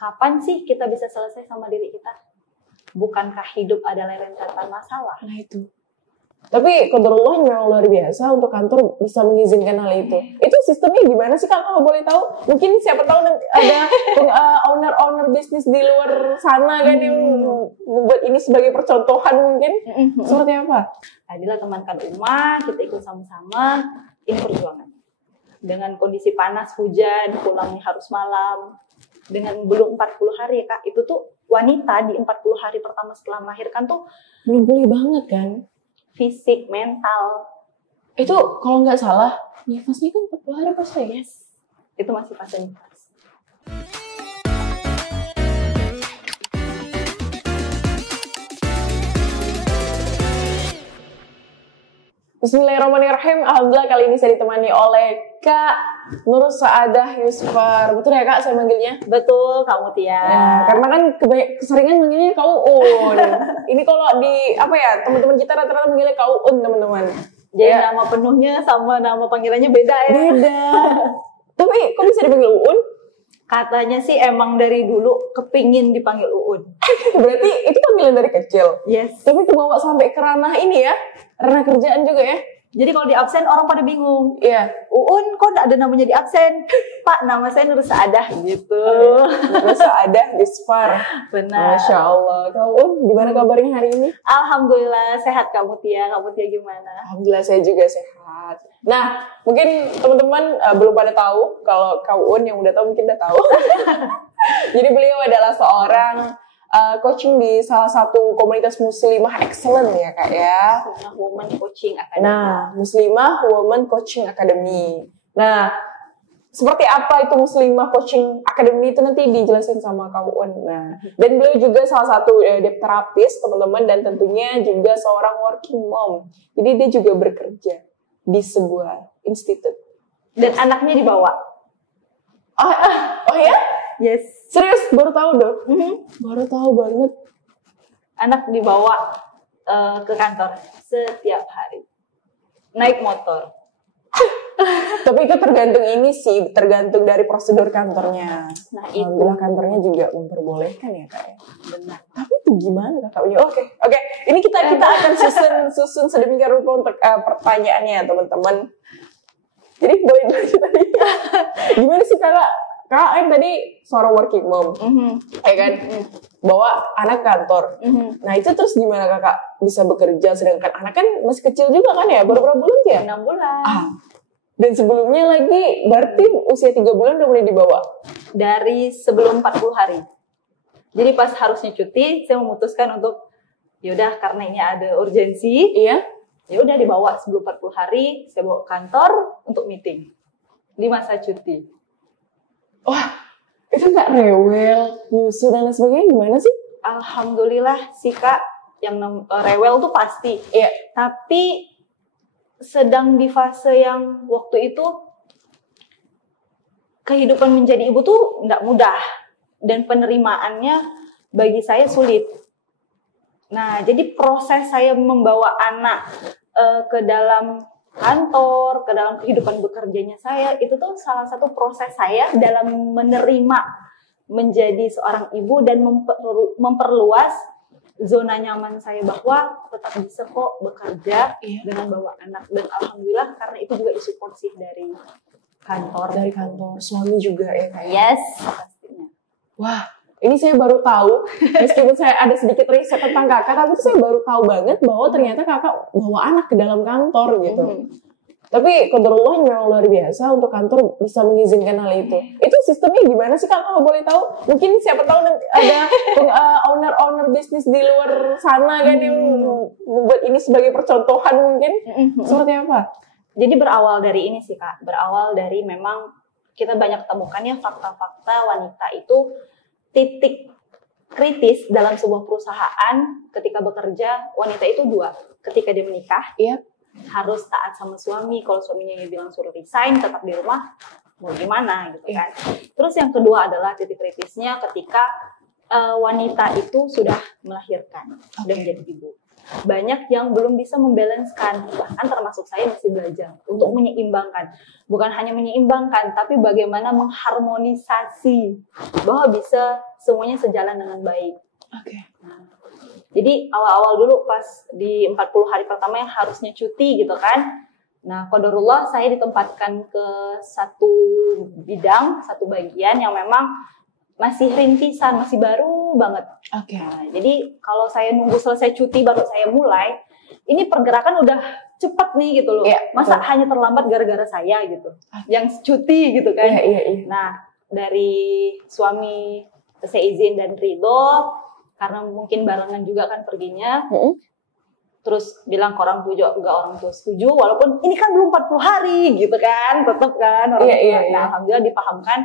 kapan sih kita bisa selesai sama diri kita? Bukankah hidup adalah rentetan masalah? Nah itu. Tapi qadarullah memang luar biasa untuk kantor bisa mengizinkan hal itu. Itu sistemnya gimana sih Kak, kalau boleh tahu? Mungkin siapa tahu ada owner bisnis di luar sana kan yang membuat ini sebagai percontohan mungkin. Seperti apa? Adalah temankan Uma, kita ikut sama-sama, ini perjuangan. Dengan kondisi panas, hujan, pulangnya harus malam, dengan belum 40 hari ya Kak, itu tuh wanita di 40 hari pertama setelah melahirkan tuh belum pulih banget kan? Fisik, mental. Itu kalau nggak salah, nifasnya kan 40 hari pas ya? Yes, itu masih fase nifas. Bismillahirrahmanirrahim. Alhamdulillah kali ini saya ditemani oleh Kak Nur Saadah Yusfar. Betul ya Kak saya manggilnya? Betul, Kak Mutia. Ya, karena kan keseringan manggilnya Kak Uun. Ini kalau di apa ya, teman-teman kita rata-rata manggilnya Kak Uun, teman-teman. Jadi nama penuhnya sama nama panggilannya beda ya? Beda. Tapi kok bisa dipanggil Uun? Katanya sih emang dari dulu kepingin dipanggil Uun. Berarti itu panggilan dari kecil? Yes. Tapi kebawa sampai ke ranah ini ya? Ranah kerjaan juga ya? Jadi kalau di absen orang pada bingung. Iya. Uun kok nggak ada namanya di absen? Pak, nama saya Nur Saadah gitu. Nur Saadah Yusfar. Benar. Masya Allah. Kak Uun, gimana kabarnya hari ini? Alhamdulillah sehat Kak Mutia. Kak Mutia gimana? Alhamdulillah saya juga sehat. Nah, mungkin teman-teman belum pada tahu. Kalau Kak Uun yang udah tahu mungkin udah tahu. Jadi beliau adalah seorang coaching di salah satu komunitas muslimah excellent ya Kak ya. Muslimah Women Coaching Academy. Nah, Muslimah Women Coaching Academy. Nah, seperti apa itu Muslimah Coaching Academy itu nanti dijelasin sama Kak Uun. Nah, dan beliau juga salah satu dep terapis teman-teman, dan tentunya juga seorang working mom. Jadi dia juga bekerja di sebuah institut. Dan anaknya dibawa. Oh ya? Yes. Serius? Baru tahu dong? Baru tahu banget. Anak dibawa ke kantor setiap hari. Naik motor. Tapi itu tergantung ini sih, tergantung dari prosedur kantornya. Nah, itu. Alhamdulillah kantornya juga memperbolehkan ya Kak ya. Benar. Tapi itu gimana Kakaknya? Oke. Ini kita akan susun sedemikian rupa untuk pertanyaannya teman-teman. Jadi boleh lanjut tadi. Gimana sih Kak kan tadi seorang working mom, ya kan, bawa anak kantor. Nah itu terus gimana Kakak bisa bekerja sedangkan anak kan masih kecil juga kan ya, baru berapa bulan sih ya? 6 bulan. Dan sebelumnya lagi berarti usia 3 bulan udah mulai dibawa? Dari sebelum 40 hari. Jadi pas harusnya cuti, saya memutuskan untuk yaudah karena ini ada urgensi. Iya. Ya udah dibawa sebelum 40 hari, saya bawa ke kantor untuk meeting di masa cuti. Wah, itu nggak rewel, nyusu dan lain sebagainya gimana sih? Alhamdulillah sih Kak, yang rewel tuh pasti. Iya. Tapi sedang di fase yang waktu itu kehidupan menjadi ibu tuh nggak mudah dan penerimaannya bagi saya sulit. Nah, jadi proses saya membawa anak ke dalam kantor, ke dalam kehidupan bekerjanya saya, itu tuh salah satu proses saya dalam menerima menjadi seorang ibu dan memperluas zona nyaman saya bahwa tetap bisa kok bekerja dengan bawa anak. Dan alhamdulillah karena itu juga disupport sih dari kantor. Dari kantor, suami juga ya Kak? Yes, pastinya. Wah, ini saya baru tahu, meskipun saya ada sedikit riset tentang Kakak, tapi saya baru tahu banget bahwa ternyata Kakak bawa anak ke dalam kantor gitu. Tapi qadarullah memang luar biasa untuk kantor bisa mengizinkan hal itu. Itu sistemnya gimana sih Kak, kalau boleh tahu? Mungkin siapa tahu ada owner bisnis di luar sana kan yang membuat ini sebagai percontohan mungkin. Seperti apa? Jadi berawal dari ini sih Kak, berawal dari memang kita banyak temukan ya fakta-fakta wanita itu titik kritis dalam sebuah perusahaan ketika bekerja. Wanita itu dua, ketika dia menikah, harus taat sama suami. Kalau suaminya bilang suruh resign, tetap di rumah, mau gimana gitu kan. Terus yang kedua adalah titik kritisnya ketika wanita itu sudah melahirkan dan menjadi ibu. Banyak yang belum bisa membalanskan, bahkan termasuk saya masih belajar untuk menyeimbangkan. Bukan hanya menyeimbangkan, tapi bagaimana mengharmonisasi bahwa bisa semuanya sejalan dengan baik. Oke. Jadi awal-awal dulu pas di 40 hari pertama yang harusnya cuti gitu kan. Nah, qadarullah saya ditempatkan ke satu bidang, satu bagian yang memang masih rintisan, masih baru banget. Oke. Nah, jadi kalau saya nunggu selesai cuti baru saya mulai, ini pergerakan udah cepat nih gitu loh. Iya, Masa betul. hanya terlambat gara-gara saya gitu. Yang cuti gitu kan. Iya. Nah, dari suami seizin dan ridho, karena mungkin barengan juga kan perginya, terus bilang ke orang tua juga, enggak, orang tua setuju, walaupun ini kan belum 40 hari gitu kan, tetap kan orang tua. Iya. Nah, alhamdulillah dipahamkan,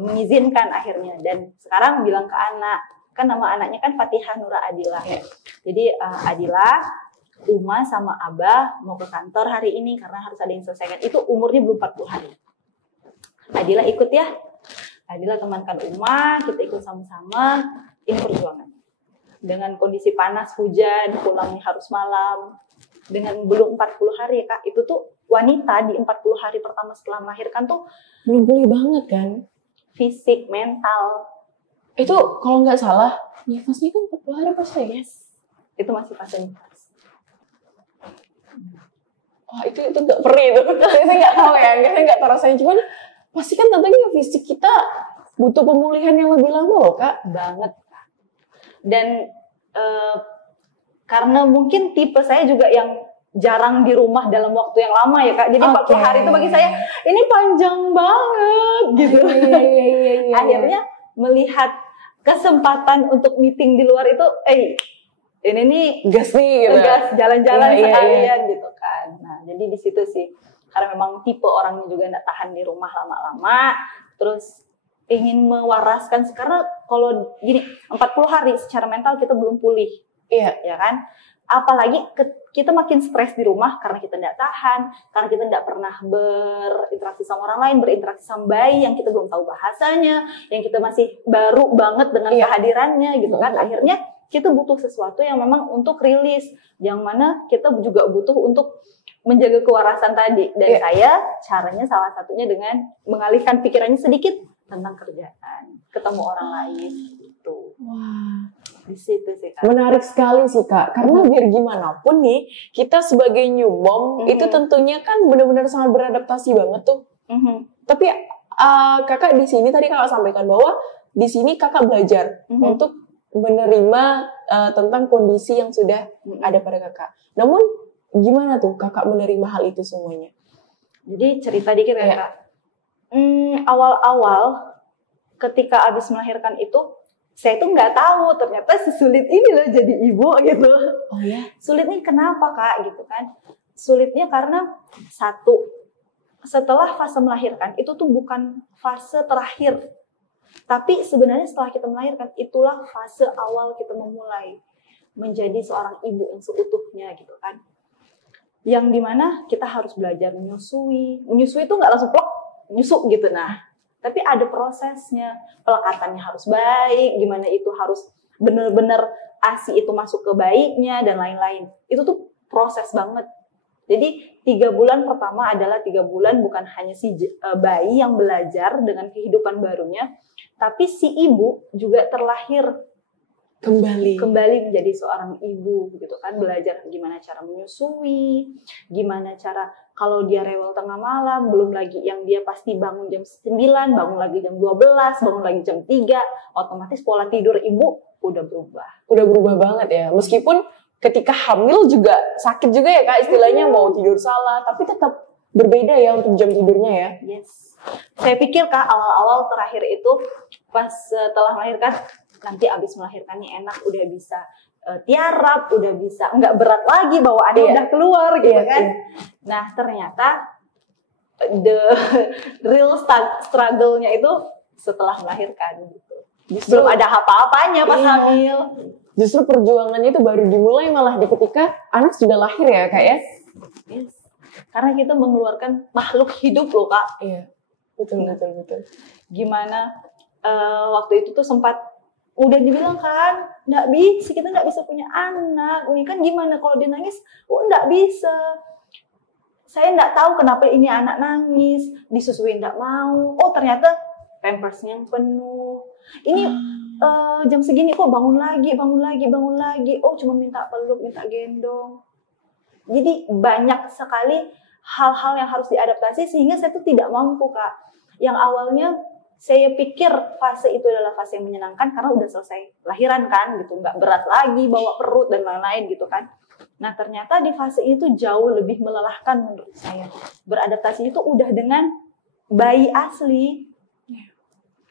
mengizinkan akhirnya. Dan sekarang bilang ke anak, kan nama anaknya kan Fatihah Nura Adila. Iya. Jadi Adila, Uma sama Abah mau ke kantor hari ini karena harus ada yang selesaikan. Itu umurnya belum 40 hari. Adila ikut ya. Adila temankan Uma, kita ikut sama-sama. Ini perjuangan. Dengan kondisi panas, hujan, pulangnya harus malam. Dengan belum 40 hari Kak, itu tuh wanita di 40 hari pertama setelah melahirkan tuh Belum pulih banget kan? fisik, mental. Itu kalau nggak salah, nifasnya kan 40 hari pasti ya? Itu masih fase nifas. Wah, itu nggak perih itu. Saya nggak tahu ya, saya nggak tahu rasanya. Cuman pasti kan tentunya fisik kita butuh pemulihan yang lebih lama loh, Kak. Banget. Dan karena mungkin tipe saya juga yang jarang di rumah dalam waktu yang lama ya Kak. Jadi 40 hari itu bagi saya ini panjang banget gitu. Iya. Akhirnya melihat kesempatan untuk meeting di luar itu, ini nih Gas nih gitu. gas jalan-jalan Iya. sekalian gitu kan. Nah, jadi di situ sih karena memang tipe orangnya juga nggak tahan di rumah lama-lama, terus ingin mewaraskan. Karena kalau gini 40 hari secara mental kita belum pulih. Iya. Ya kan? Apalagi kita makin stres di rumah karena kita tidak tahan, karena kita tidak pernah berinteraksi sama orang lain, berinteraksi sama bayi yang kita belum tahu bahasanya, yang kita masih baru banget dengan kehadirannya gitu kan. Akhirnya kita butuh sesuatu yang memang untuk rilis, yang mana kita juga butuh untuk menjaga kewarasan tadi. Dan saya caranya salah satunya dengan mengalihkan pikirannya sedikit tentang kerjaan, ketemu orang lain gitu. Wah. Di situ sih Kak. Menarik sekali sih Kak, karena biar gimana pun nih, kita sebagai new mom itu tentunya kan benar-benar sangat beradaptasi banget tuh. Tapi kakak di sini tadi kakak sampaikan bahwa di sini kakak belajar untuk menerima tentang kondisi yang sudah ada pada kakak. Namun gimana tuh kakak menerima hal itu semuanya? Jadi cerita dikit ya Kak. Awal-awal ketika abis melahirkan itu, saya tuh nggak tahu ternyata sesulit ini loh jadi ibu gitu. Oh ya? Sulitnya kenapa Kak gitu kan? Sulitnya karena satu, setelah fase melahirkan itu tuh bukan fase terakhir. Tapi sebenarnya setelah kita melahirkan itulah fase awal kita memulai menjadi seorang ibu yang seutuhnya gitu kan. Yang dimana kita harus belajar menyusui. Menyusui itu nggak langsung plok, nyusuk gitu nah. Tapi ada prosesnya, pelekatannya harus baik, gimana itu harus benar-benar ASI itu masuk ke bayinya dan lain-lain. Itu tuh proses banget. Jadi 3 bulan pertama adalah 3 bulan bukan hanya si bayi yang belajar dengan kehidupan barunya, tapi si ibu juga terlahir kembali menjadi seorang ibu gitu kan, belajar gimana cara menyusui, gimana cara kalau dia rewel tengah malam, belum lagi yang dia pasti bangun jam 9, bangun lagi jam 12, bangun lagi jam 3, otomatis pola tidur ibu udah berubah. Udah berubah banget ya, meskipun ketika hamil juga sakit juga ya Kak, istilahnya mau tidur salah, tapi tetap berbeda ya untuk jam tidurnya ya. Yes. Saya pikir Kak, awal-awal terakhir itu pas setelah melahirkan, nanti abis melahirkan nih enak, udah bisa tiarap, udah bisa nggak berat lagi bawaannya udah keluar gitu kan. Nah ternyata the real struggle-nya itu setelah melahirkan gitu. Belum ada apa-apanya pas hamil. Justru perjuangannya itu baru dimulai malah di ketika anak sudah lahir ya Kak ya. Yes. Karena kita mengeluarkan makhluk hidup loh Kak. Iya, betul. Gimana waktu itu tuh sempat udah dibilang kan, kita nggak bisa punya anak. Ini kan gimana kalau dia nangis? Nggak bisa. Saya nggak tahu kenapa ini anak nangis, disusuin nggak mau. Oh ternyata pampersnya yang penuh. Ini jam segini kok bangun lagi. Oh cuma minta peluk, minta gendong. Jadi banyak sekali hal-hal yang harus diadaptasi sehingga saya tuh tidak mampu, Kak. Yang awalnya saya pikir fase itu adalah fase yang menyenangkan karena udah selesai lahiran kan gitu, nggak berat lagi bawa perut dan lain-lain gitu kan. Nah ternyata di fase itu jauh lebih melelahkan menurut saya. Beradaptasi itu udah dengan bayi asli,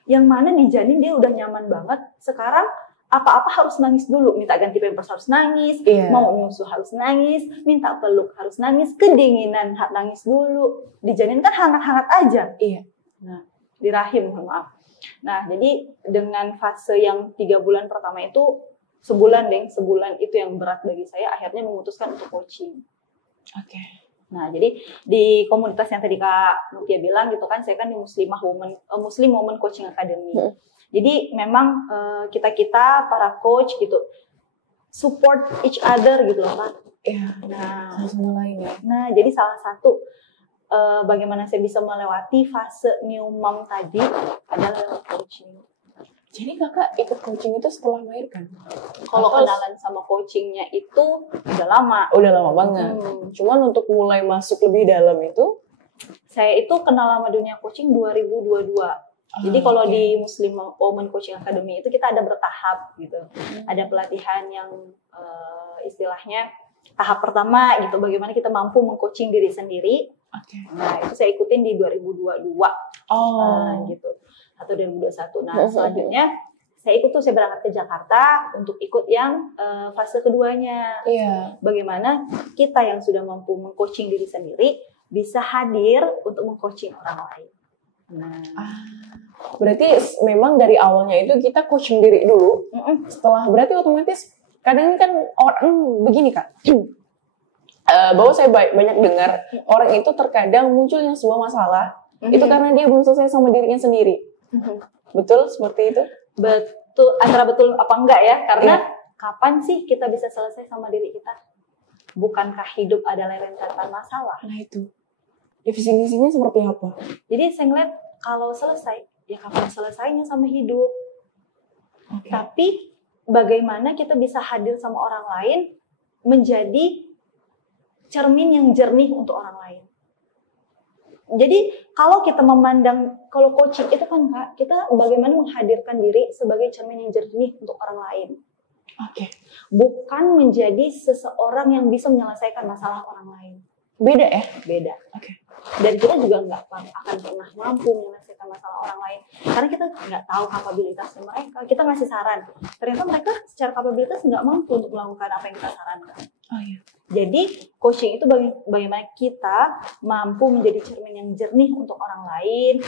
yang mana di janin dia udah nyaman banget. Sekarang apa-apa harus nangis dulu, minta ganti pampers harus nangis, mau nyusu harus nangis, minta peluk harus nangis, kedinginan nangis dulu. Di janin kan hangat-hangat aja. Nah, di rahim, maaf. Nah, jadi dengan fase yang 3 bulan pertama itu, sebulan itu yang berat bagi saya, akhirnya memutuskan untuk coaching. Oke. Nah, jadi di komunitas yang tadi Kak Mutia bilang gitu kan, saya kan di Muslim Women Coaching Academy. Jadi memang kita para coach gitu support each other gitu loh Kak. Iya. Nah, sama lain ya. Nah, jadi salah satu bagaimana saya bisa melewati fase new mom tadi adalah lewat coaching. Jadi kakak ikut coaching itu setelah melahirkan? Kalau kenalan sama coachingnya itu udah lama. Udah lama banget. Cuman untuk mulai masuk lebih dalam itu? Saya itu kenal sama dunia coaching 2022. Jadi kalau di Muslim Women Coaching Academy itu kita ada bertahap gitu. Ada pelatihan yang istilahnya tahap pertama gitu. Bagaimana kita mampu meng-coaching diri sendiri. Nah itu saya ikutin di 2022. Gitu. Atau 2021. Nah selanjutnya saya berangkat ke Jakarta untuk ikut yang fase keduanya. Bagaimana kita yang sudah mampu meng-coaching diri sendiri bisa hadir untuk meng-coaching orang lain. Nah, berarti memang dari awalnya itu kita coaching diri dulu. Setelah berarti otomatis kadang kan orang begini Kak. Bahwa saya banyak dengar orang itu terkadang munculnya sebuah masalah itu karena dia belum selesai sama dirinya sendiri. Betul seperti itu? Betul, antara betul apa enggak ya? Karena kapan sih kita bisa selesai sama diri kita? Bukankah hidup adalah rentetan masalah? Nah itu. Definisinya seperti apa? Jadi saya ngeliat kalau selesai, ya kapan selesainya sama hidup? Tapi bagaimana kita bisa hadir sama orang lain menjadi cermin yang jernih untuk orang lain? Jadi kalau kita memandang, kalau coaching itu kan Kak, kita bagaimana menghadirkan diri sebagai cermin yang jernih untuk orang lain. Bukan menjadi seseorang yang bisa menyelesaikan masalah orang lain. Beda ya? Beda. Dan kita juga nggak akan pernah mampu menyelesaikan masalah orang lain. Karena kita nggak tahu kapabilitasnya mereka. Kita ngasih saran. Ternyata mereka secara kapabilitas nggak mampu untuk melakukan apa yang kita sarankan. Jadi coaching itu bagaimana kita mampu menjadi cermin yang jernih untuk orang lain,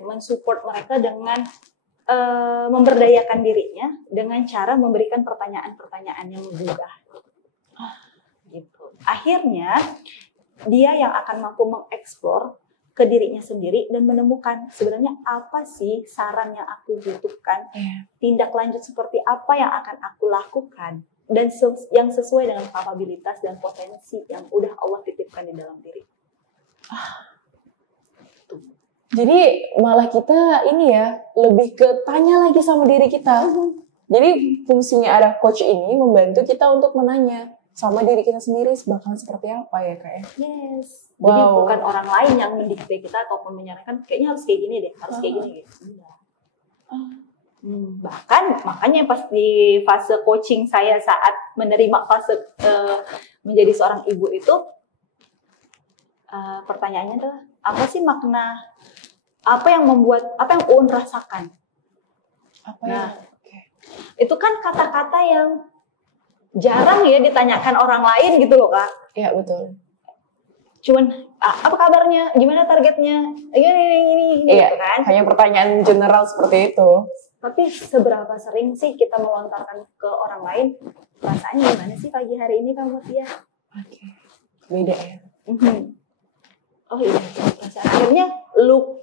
mensupport mereka dengan memberdayakan dirinya dengan cara memberikan pertanyaan-pertanyaan yang mudah. Gitu. Akhirnya dia yang akan mampu mengeksplor ke dirinya sendiri dan menemukan sebenarnya apa sih saran yang aku butuhkan, tindak lanjut seperti apa yang akan aku lakukan, dan yang sesuai dengan kapabilitas dan potensi yang udah Allah titipkan di dalam diri. Jadi malah kita ini ya lebih ke tanya lagi sama diri kita. Jadi fungsinya ada coach ini membantu kita untuk menanya sama diri kita sendiri bakalan seperti apa ya Kak ya? Yes. Jadi bukan orang lain yang mendikte kita ataupun menyarankan kayaknya harus kayak gini deh, harus kayak gini gitu. Bahkan makanya pas di fase coaching saya saat menerima fase menjadi seorang ibu itu pertanyaannya adalah apa sih makna, apa yang Un rasakan? Itu kan kata-kata yang jarang ya ditanyakan orang lain gitu loh Kak. Iya betul. Cuman apa kabarnya, gimana targetnya, ini gitu kan. Hanya pertanyaan general seperti itu. Tapi seberapa sering sih kita melontarkan ke orang lain, rasanya gimana sih pagi hari ini kamu Tia? Beda ya. Oh iya, akhirnya look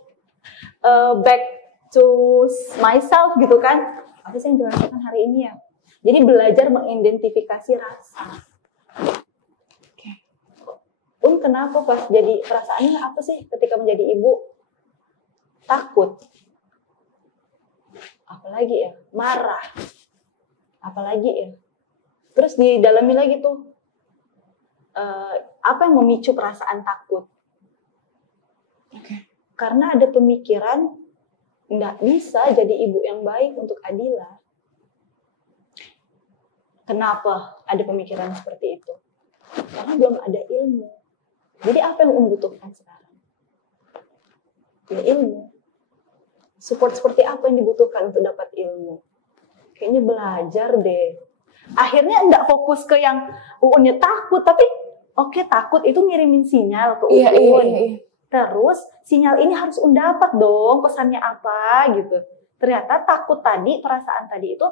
back to myself gitu kan. Apa sih yang dirasakan hari ini ya? Jadi belajar mengidentifikasi rasa. Kenapa pas jadi perasaannya apa sih ketika menjadi ibu? Takut. Apa apalagi ya, marah, apalagi ya. Terus didalami lagi tuh, apa yang memicu perasaan takut? Karena ada pemikiran nggak bisa jadi ibu yang baik untuk Adila. Kenapa ada pemikiran seperti itu? Karena belum ada ilmu. Jadi apa yang butuhkan sekarang? Ya ilmu. Support seperti apa yang dibutuhkan untuk dapat ilmu? Kayaknya belajar deh. Akhirnya nggak fokus ke yang Uunnya takut, tapi oke, takut itu ngirimin sinyal ke Uun. Iya. Terus sinyal ini harus dapat dong, pesannya apa gitu. Ternyata takut tadi, perasaan tadi itu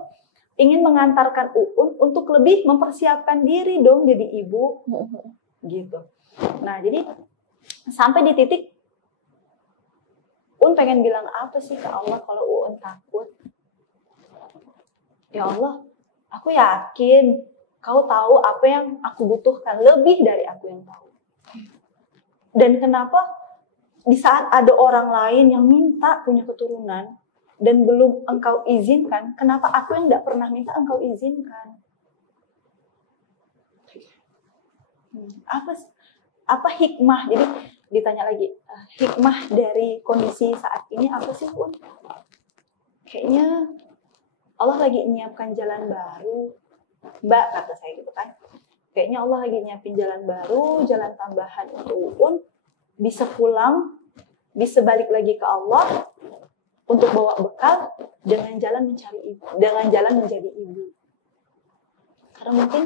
ingin mengantarkan Uun untuk lebih mempersiapkan diri dong jadi ibu gitu. Nah, jadi sampai di titik Uun pengen bilang apa sih ke Allah kalau Uun takut? Ya Allah, aku yakin Kau tahu apa yang aku butuhkan lebih dari aku yang tahu. Dan kenapa di saat ada orang lain yang minta punya keturunan dan belum Engkau izinkan, kenapa aku yang tidak pernah minta Engkau izinkan? Apa hikmah? Jadi ditanya lagi, hikmah dari kondisi saat ini apa sih, Un? Kayaknya Allah lagi menyiapkan jalan baru, Mbak, kata saya gitu kan. Kayaknya Allah lagi nyiapin jalan baru, jalan tambahan untuk Un, bisa pulang, bisa balik lagi ke Allah untuk bawa bekal dengan jalan mencari ibu, dengan jalan menjadi ibu. Karena mungkin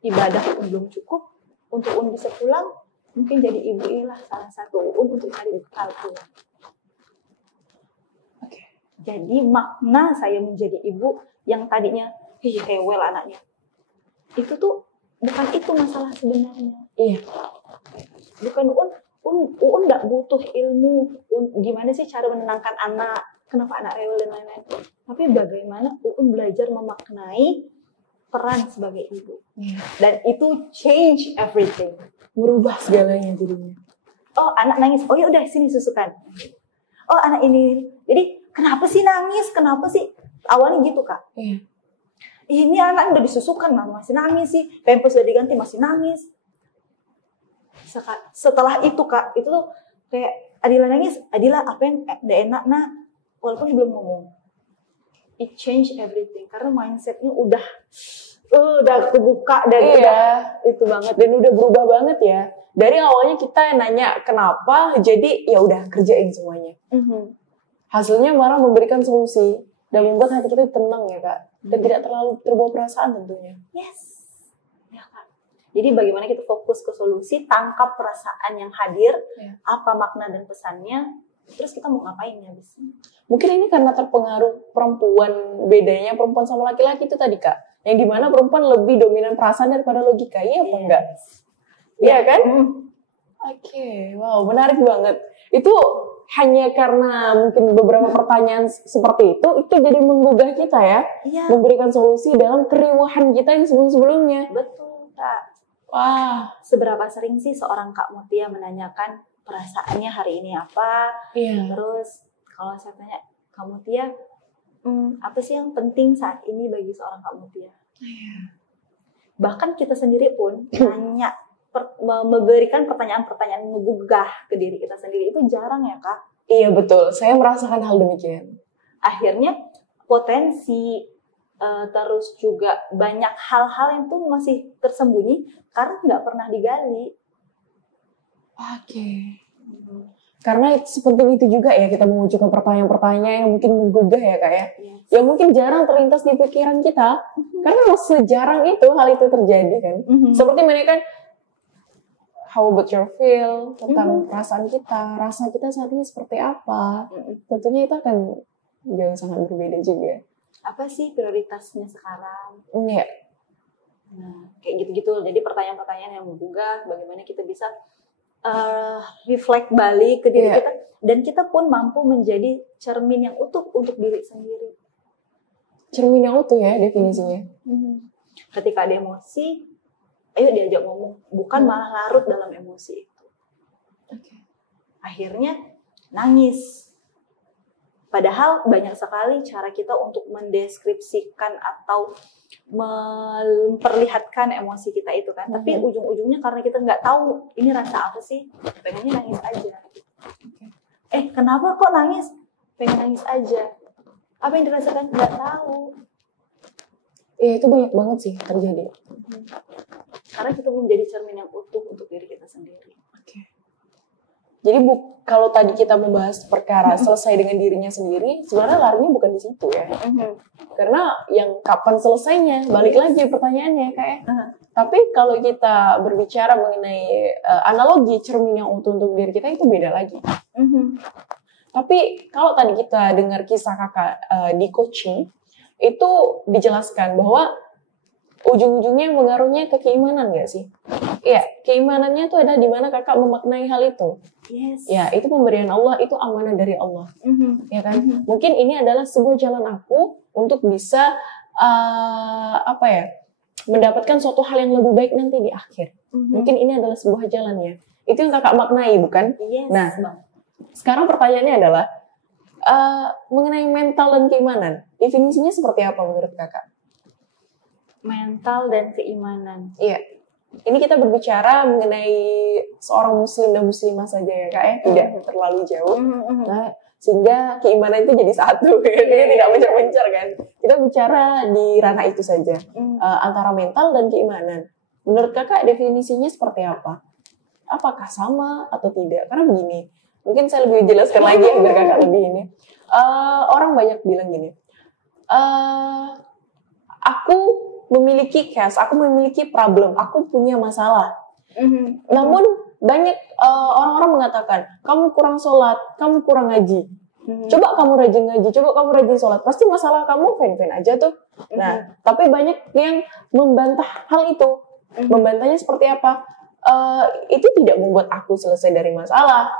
ibadah Un belum cukup untuk Un bisa pulang, mungkin jadi ibu inilah salah satu Un untuk cari bekal pulang. Jadi makna saya menjadi ibu yang tadinya well anaknya, itu tuh bukan itu masalah sebenarnya. Iya. Bukan Uun nggak butuh ilmu gimana sih cara menenangkan anak, kenapa anak rewel dan lain-lain. Tapi bagaimana Uun belajar memaknai peran sebagai ibu. Dan itu change everything. Merubah segalanya jadinya. Oh, anak nangis. Oh ya udah, sini susukan. Oh, anak ini. Jadi kenapa sih nangis? Kenapa sih? Awalnya gitu, Kak. Iya. Ini anak udah disusukan, masih nangis sih. Pampers udah diganti, masih nangis. Setelah itu, Kak, itu tuh kayak Adila nangis. Adila, apa yang gak enak, nak? Walaupun belum ngomong. It change everything. Karena mindsetnya udah kebuka dan udah itu banget. Dan udah berubah banget ya. Dari awalnya kita nanya kenapa, jadi ya udah kerjain semuanya. Hasilnya malah memberikan solusi dan membuat hati kita tenang ya, Kak. Dan tidak terlalu terbawa perasaan tentunya. Yes. Ya, Kak. Jadi bagaimana kita fokus ke solusi, tangkap perasaan yang hadir, apa makna dan pesannya, terus kita mau ngapain ya habis. Mungkin ini karena terpengaruh perempuan, bedanya perempuan sama laki-laki itu tadi, Kak. Yang dimana perempuan lebih dominan perasaan daripada logika, iya apa enggak? Iya kan? Oke, wow, menarik banget. Itu hanya karena mungkin beberapa pertanyaan seperti itu jadi menggugah kita ya, memberikan solusi dalam keriuhan kita yang sebelum-sebelumnya. Betul, Kak. Wah, seberapa sering sih seorang Kak Mutia menanyakan perasaannya hari ini apa? Terus kalau saya tanya, Kak Mutia, apa sih yang penting saat ini bagi seorang Kak Mutia? Bahkan kita sendiri pun nanya, memberikan pertanyaan-pertanyaan menggugah ke diri kita sendiri itu jarang ya, Kak? Iya betul, saya merasakan hal demikian. Akhirnya potensi terus juga banyak hal-hal yang tuh masih tersembunyi karena nggak pernah digali. Karena sepenting itu juga ya kita mengajukan pertanyaan-pertanyaan yang mungkin menggugah ya, Kak ya. Yang mungkin jarang terlintas di pikiran kita. Karena sejarang itu hal itu terjadi kan. Seperti mana kan, how about your feel, tentang perasaan kita, rasa kita saat ini seperti apa. Tentunya itu akan jauh sangat berbeda juga. Apa sih prioritasnya sekarang? Iya. Nah, kayak gitu-gitu. Jadi pertanyaan-pertanyaan yang menggugah, bagaimana kita bisa reflect balik ke diri kita, dan kita pun mampu menjadi cermin yang utuh untuk diri sendiri. Cermin yang utuh ya definisinya. Ketika ada emosi, ayo diajak ngomong, bukan malah larut dalam emosi itu. Akhirnya nangis. Padahal banyak sekali cara kita untuk mendeskripsikan atau memperlihatkan emosi kita itu kan. Tapi ujung-ujungnya karena kita nggak tahu ini rasa apa sih, pengennya nangis aja. Kenapa kok nangis? Pengen nangis aja. Apa yang dirasakan? Nggak tahu. Itu banyak banget sih terjadi. Karena kita belum jadi cermin yang utuh untuk diri kita sendiri. Jadi kalau tadi kita membahas perkara selesai dengan dirinya sendiri, sebenarnya larinya bukan di situ ya. Karena yang kapan selesainya, balik lagi pertanyaannya kayak. Tapi kalau kita berbicara mengenai analogi cermin yang utuh untuk diri kita, itu beda lagi. Tapi kalau tadi kita dengar kisah kakak di coaching, itu dijelaskan bahwa ujung-ujungnya mengaruhnya ke keimanan nggak sih? Iya, keimanannya tuh ada di mana kakak memaknai hal itu. Yes. Ya, itu pemberian Allah, itu amanah dari Allah. Ya kan? Mungkin ini adalah sebuah jalan aku untuk bisa mendapatkan suatu hal yang lebih baik nanti di akhir. Mungkin ini adalah sebuah jalannya. Itu yang kakak maknai, bukan? Yes. Nah, sekarang pertanyaannya adalah mengenai mental dan keimanan. Definisinya seperti apa menurut kakak? Mental dan keimanan. Iya. Ini kita berbicara mengenai seorang muslim dan muslimah saja ya kak ya, tidak terlalu jauh. Nah, sehingga keimanan itu jadi satu, dia tidak mencar-mencar kan. Kita bicara di ranah itu saja, antara mental dan keimanan. Menurut kakak definisinya seperti apa? Apakah sama atau tidak? Karena begini, mungkin saya lebih jelaskan lagi agar kakak lebih ini. Orang banyak bilang gini, aku memiliki case, aku memiliki problem, aku punya masalah. Namun banyak orang-orang mengatakan, kamu kurang sholat, kamu kurang ngaji. Coba kamu rajin ngaji, coba kamu rajin sholat, pasti masalah kamu fine-fine aja tuh. Nah, tapi banyak yang membantah hal itu. Membantahnya seperti apa? Itu tidak membuat aku selesai dari masalah.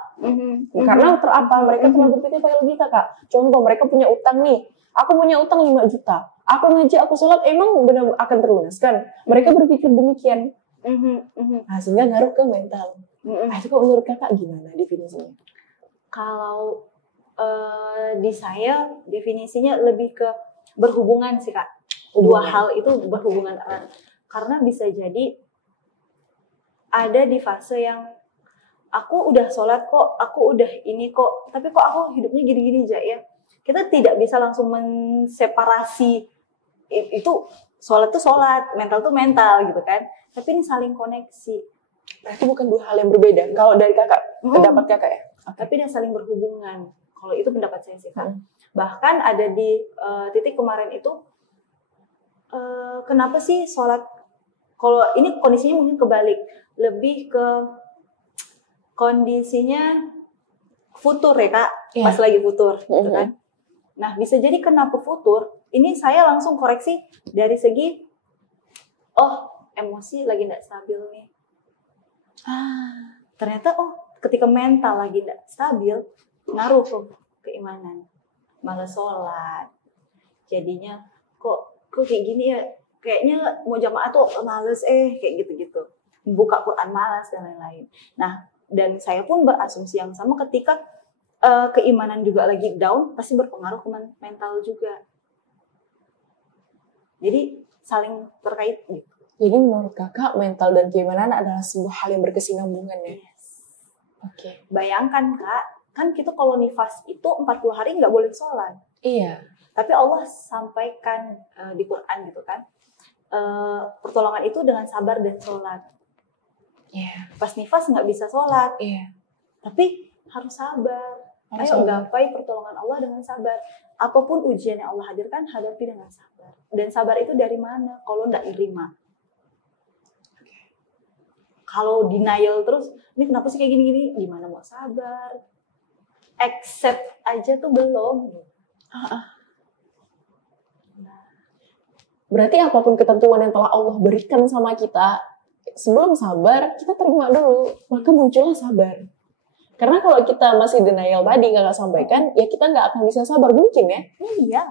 Karena mereka telah berpikir pakai logika kak. Contoh, mereka punya utang nih. Aku punya utang 5 juta. Aku ngaji, aku sholat, emang benar akan terlunaskan? Mereka berpikir demikian. Nah, sehingga ngaruh ke mental. Itu kok menurut kakak gimana definisinya? Kalau di saya definisinya lebih ke berhubungan sih kak. Dua hal itu berhubungan erat. Karena bisa jadi ada di fase yang aku udah sholat kok, aku udah ini kok, tapi kok aku hidupnya gini-gini aja ya. Kita tidak bisa langsung menseparasi itu sholat tuh sholat, mental tuh mental gitu kan. Tapi ini saling koneksi. Berarti bukan dua hal yang berbeda. Kalau dari kakak, pendapat kakak ya? Tapi dia saling berhubungan. Kalau itu pendapat saya sih kak. Bahkan ada di titik kemarin itu, kenapa sih sholat? Kalau ini kondisinya mungkin kebalik, lebih ke kondisinya futur ya kak, pas lagi futur gitu kan. Nah bisa jadi kenapa futur? Ini saya langsung koreksi dari segi, emosi lagi nggak stabil nih. Ternyata ketika mental lagi nggak stabil, ngaruh ke keimanan, malas sholat. Jadinya kok kayak gini ya, kayaknya mau jamaah tuh males kayak gitu-gitu. Buka Quran malas dan lain-lain. Nah, dan saya pun berasumsi yang sama ketika keimanan juga lagi down, pasti berpengaruh ke mental juga. Jadi saling terkait gitu. Jadi menurut kakak mental dan keimanan adalah sebuah hal yang berkesinambungan ya? Yes. Oke. Bayangkan kak, kan kita kalau nifas itu 40 hari nggak boleh sholat. Iya. Tapi Allah sampaikan di Quran gitu kan, pertolongan itu dengan sabar dan sholat. Iya. Pas nifas nggak bisa sholat. Iya. Tapi harus sabar. Ayo gapai pertolongan Allah dengan sabar. Apapun ujian yang Allah hadirkan, hadapi dengan sabar. Dan sabar itu dari mana? Kalau nggak diterima. Kalau denial terus, ini kenapa sih kayak gini-gini? Gimana mau sabar? Accept aja tuh belum. Berarti apapun ketentuan yang telah Allah berikan sama kita, sebelum sabar, kita terima dulu. Maka muncullah sabar. Karena kalau kita masih denial tadi, nggak sampaikan, ya kita nggak akan bisa sabar mungkin ya. Iya.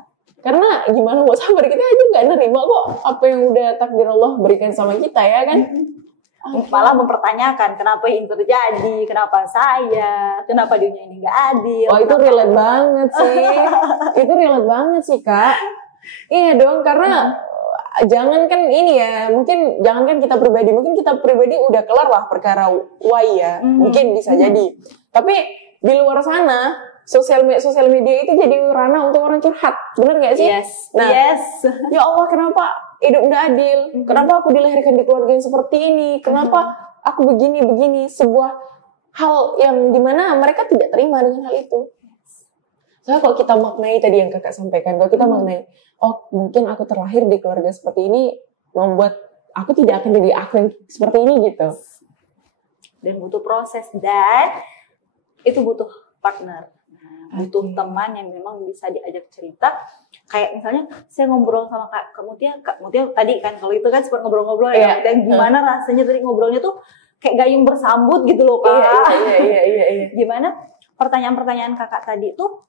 Karena gimana mau sabar, kita aja nggak nerima kok apa yang udah takdir Allah berikan sama kita ya kan. malah mempertanyakan kenapa ini terjadi, kenapa saya, kenapa dunia ini nggak adil. Oh itu relate banget sih, itu relate banget sih Kak. Iya dong, karena jangankan ini ya, mungkin jangankan kita pribadi, mungkin kita pribadi udah kelar lah perkara why ya, mungkin bisa jadi. Tapi di luar sana sosial media itu jadi ranah untuk orang curhat, bener nggak sih? Yes. Nah, Yes. ya Allah kenapa hidup nggak adil? Kenapa aku dilahirkan di keluarga yang seperti ini? Kenapa aku begini? Sebuah hal yang dimana mereka tidak terima dengan hal itu. Soalnya kalau kita maknai tadi yang kakak sampaikan, kalau kita maknai, oh mungkin aku terlahir di keluarga seperti ini membuat aku tidak akan jadi aku yang seperti ini gitu. Dan butuh proses dan itu butuh partner. Butuh teman yang memang bisa diajak cerita. Kayak misalnya saya ngobrol sama Kak Mutia tadi kan, kalau itu kan sempat ngobrol-ngobrol ya, dan gimana rasanya tadi ngobrolnya tuh kayak gayung bersambut gitu loh Kak. Iya. Gimana pertanyaan-pertanyaan kakak tadi tuh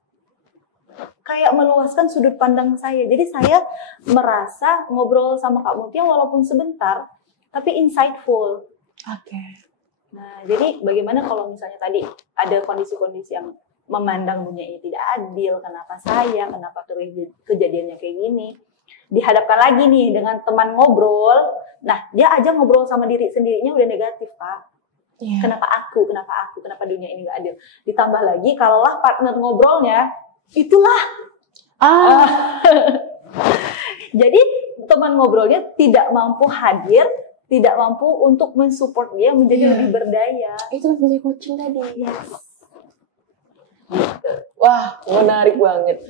kayak meluaskan sudut pandang saya. Jadi saya merasa ngobrol sama Kak Mutia walaupun sebentar, tapi insightful. Oke. Nah, jadi bagaimana kalau misalnya tadi ada kondisi-kondisi yang memandang dunia ini tidak adil, kenapa kejadiannya kayak gini, dihadapkan lagi nih dengan teman ngobrol, nah dia aja ngobrol sama diri sendirinya udah negatif Pak. Yeah. Kenapa dunia ini gak adil. Ditambah lagi kalaulah partner ngobrolnya itulah jadi teman ngobrolnya tidak mampu hadir, tidak mampu untuk mensupport dia menjadi lebih berdaya. Itu fungsi coaching tadi. Yes. Wah, menarik banget.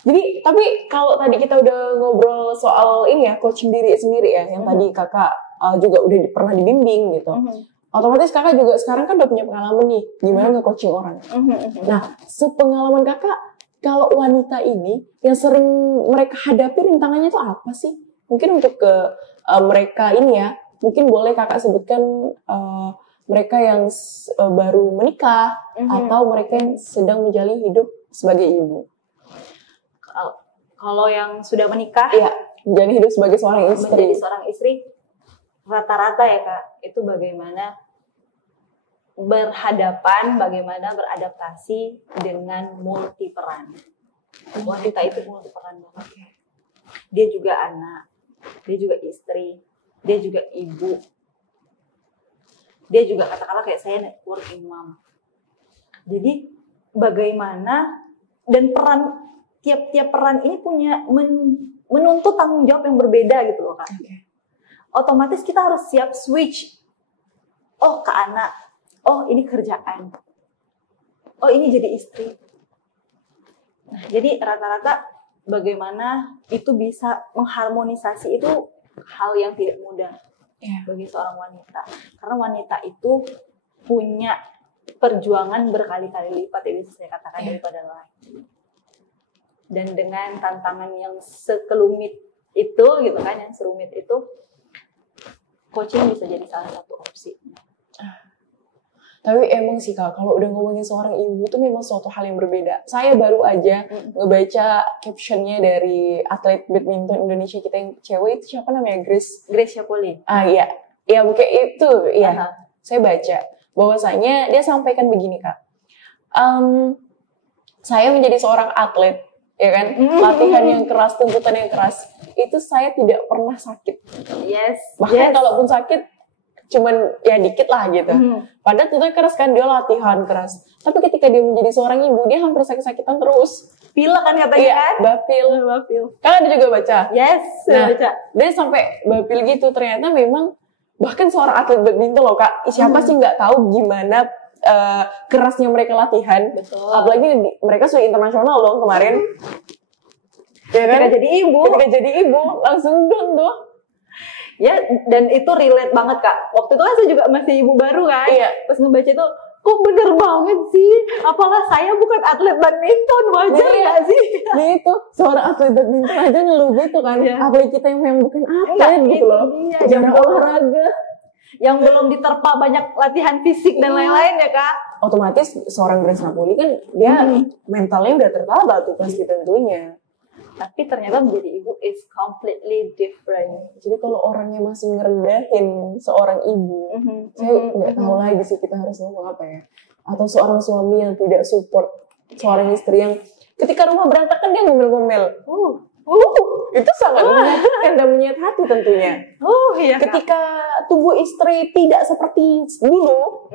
Jadi tapi kalau tadi kita udah ngobrol soal ini ya, coaching diri sendiri ya, yang tadi kakak juga udah pernah dibimbing gitu. Otomatis kakak juga sekarang kan udah punya pengalaman nih, gimana nge-coaching orang. Nah, sepengalaman kakak, kalau wanita ini yang sering mereka hadapi rintangannya itu apa sih? Mungkin untuk ke mereka ini ya, mungkin boleh kakak sebutkan mereka yang baru menikah atau mereka yang sedang menjalani hidup sebagai ibu. Kalau yang sudah menikah, ya, menjalani hidup sebagai seorang istri. Menjadi seorang istri, rata-rata ya Kak, itu bagaimana berhadapan, bagaimana beradaptasi dengan multi peran. Wanita itu multi peran banget. Dia juga anak, dia juga istri, dia juga ibu. Dia juga katakanlah kayak saya working mom. Jadi bagaimana dan peran tiap-tiap peran ini punya menuntut tanggung jawab yang berbeda gitu loh Kak. Otomatis kita harus siap switch. Oh ke anak, oh ini kerjaan, oh ini jadi istri. Nah, jadi rata-rata bagaimana itu bisa mengharmonisasi itu hal yang tidak mudah. Bagi seorang wanita, karena wanita itu punya perjuangan berkali-kali lipat ya bisa saya katakan daripada laki. Dan dengan tantangan yang sekelumit itu gitu kan, yang serumit itu, coaching bisa jadi salah satu opsi. Tapi emang sih Kak, kalau udah ngomongin seorang ibu itu memang suatu hal yang berbeda. Saya baru aja ngebaca captionnya dari atlet badminton Indonesia kita yang cewek itu siapa namanya? Grace Shapoli. Iya. Ya mungkin itu, iya. Saya baca bahwasanya dia sampaikan begini Kak. Saya menjadi seorang atlet, ya kan? Latihan yang keras, tuntutan yang keras. Itu saya tidak pernah sakit. Bahkan kalaupun sakit, cuman ya dikit lah gitu. Padahal tuntutan keras kan, dia latihan keras. Tapi ketika dia menjadi seorang ibu, dia hampir sakit-sakitan terus. Pilek kan katanya kan? Bapil. Kan ada juga baca? Yes, nah, baca. Dia sampai bapil gitu. Ternyata memang bahkan seorang atlet badminton loh Kak. Siapa sih nggak tahu gimana kerasnya mereka latihan. Betul. Apalagi mereka sudah internasional loh kemarin. Ya kan? Ketika jadi ibu langsung down tuh. Ya, dan itu relate banget Kak. Waktu itu kan saya juga masih ibu baru kan. Terus ngebaca itu, kok bener banget sih. Apalah saya bukan atlet badminton, wajar nggak sih? Nah itu, seorang atlet badminton aja ngeluh gitu kan. Apalagi kita yang bukan atlet gitu loh. Jarang olahraga. Yang belum diterpa banyak latihan fisik dan lain-lain ya Kak. Otomatis seorang Grace Shapoli kan dia mentalnya udah tertata tuh pasti tentunya. Tapi ternyata menjadi ibu is completely different. Jadi kalau orangnya masih ngerendahin seorang ibu, saya nggak tahu lagi sih kita harus ngomong apa ya. Atau seorang suami yang tidak support seorang istri yang ketika rumah berantakan dia ngomel-ngomel. Itu sangat menyakitkan dan menyayat hati tentunya. Iya. Ketika tubuh istri tidak seperti dulu,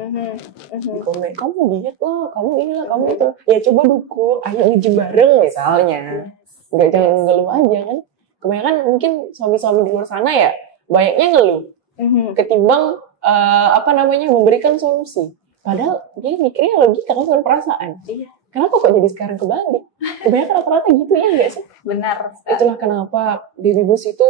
komen, kamu diet lah, kamu inilah, kamu itu. Ya coba dukung, ayo nge-gym bareng misalnya. Nggak jangan ngeluh aja kan. Kebanyakan mungkin suami-suami di luar sana ya banyaknya ngeluh ketimbang memberikan solusi. Padahal dia mikirnya logika kan bukan perasaan. Iya. Kenapa kok jadi sekarang kebalik? Kebanyakan rata-rata gitu ya nggak sih? Benar. Itulah kenapa baby blues itu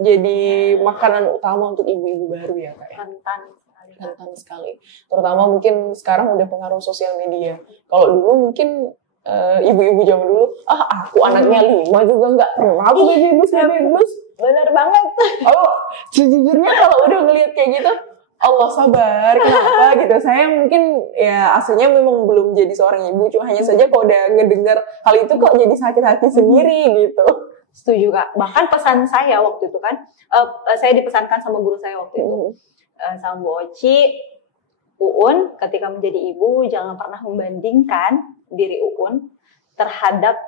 jadi makanan utama untuk ibu-ibu baru ya Kak. Rentan sekali. Terutama mungkin sekarang udah pengaruh sosial media. Kalau dulu mungkin ibu-ibu zaman dulu, aku anaknya 5 juga nggak pernah aku baby blues. Benar banget. Sejujurnya kalau udah ngeliat kayak gitu, Allah sabar, kenapa gitu. Saya mungkin ya aslinya memang belum jadi seorang ibu, cuma hanya saja kalau udah ngedengar hal itu kok jadi sakit hati sendiri gitu. Setuju Kak. Bahkan pesan saya waktu itu kan, saya dipesankan sama guru saya waktu itu, sama Bu Oci, Uun ketika menjadi ibu jangan pernah membandingkan diri Uun terhadap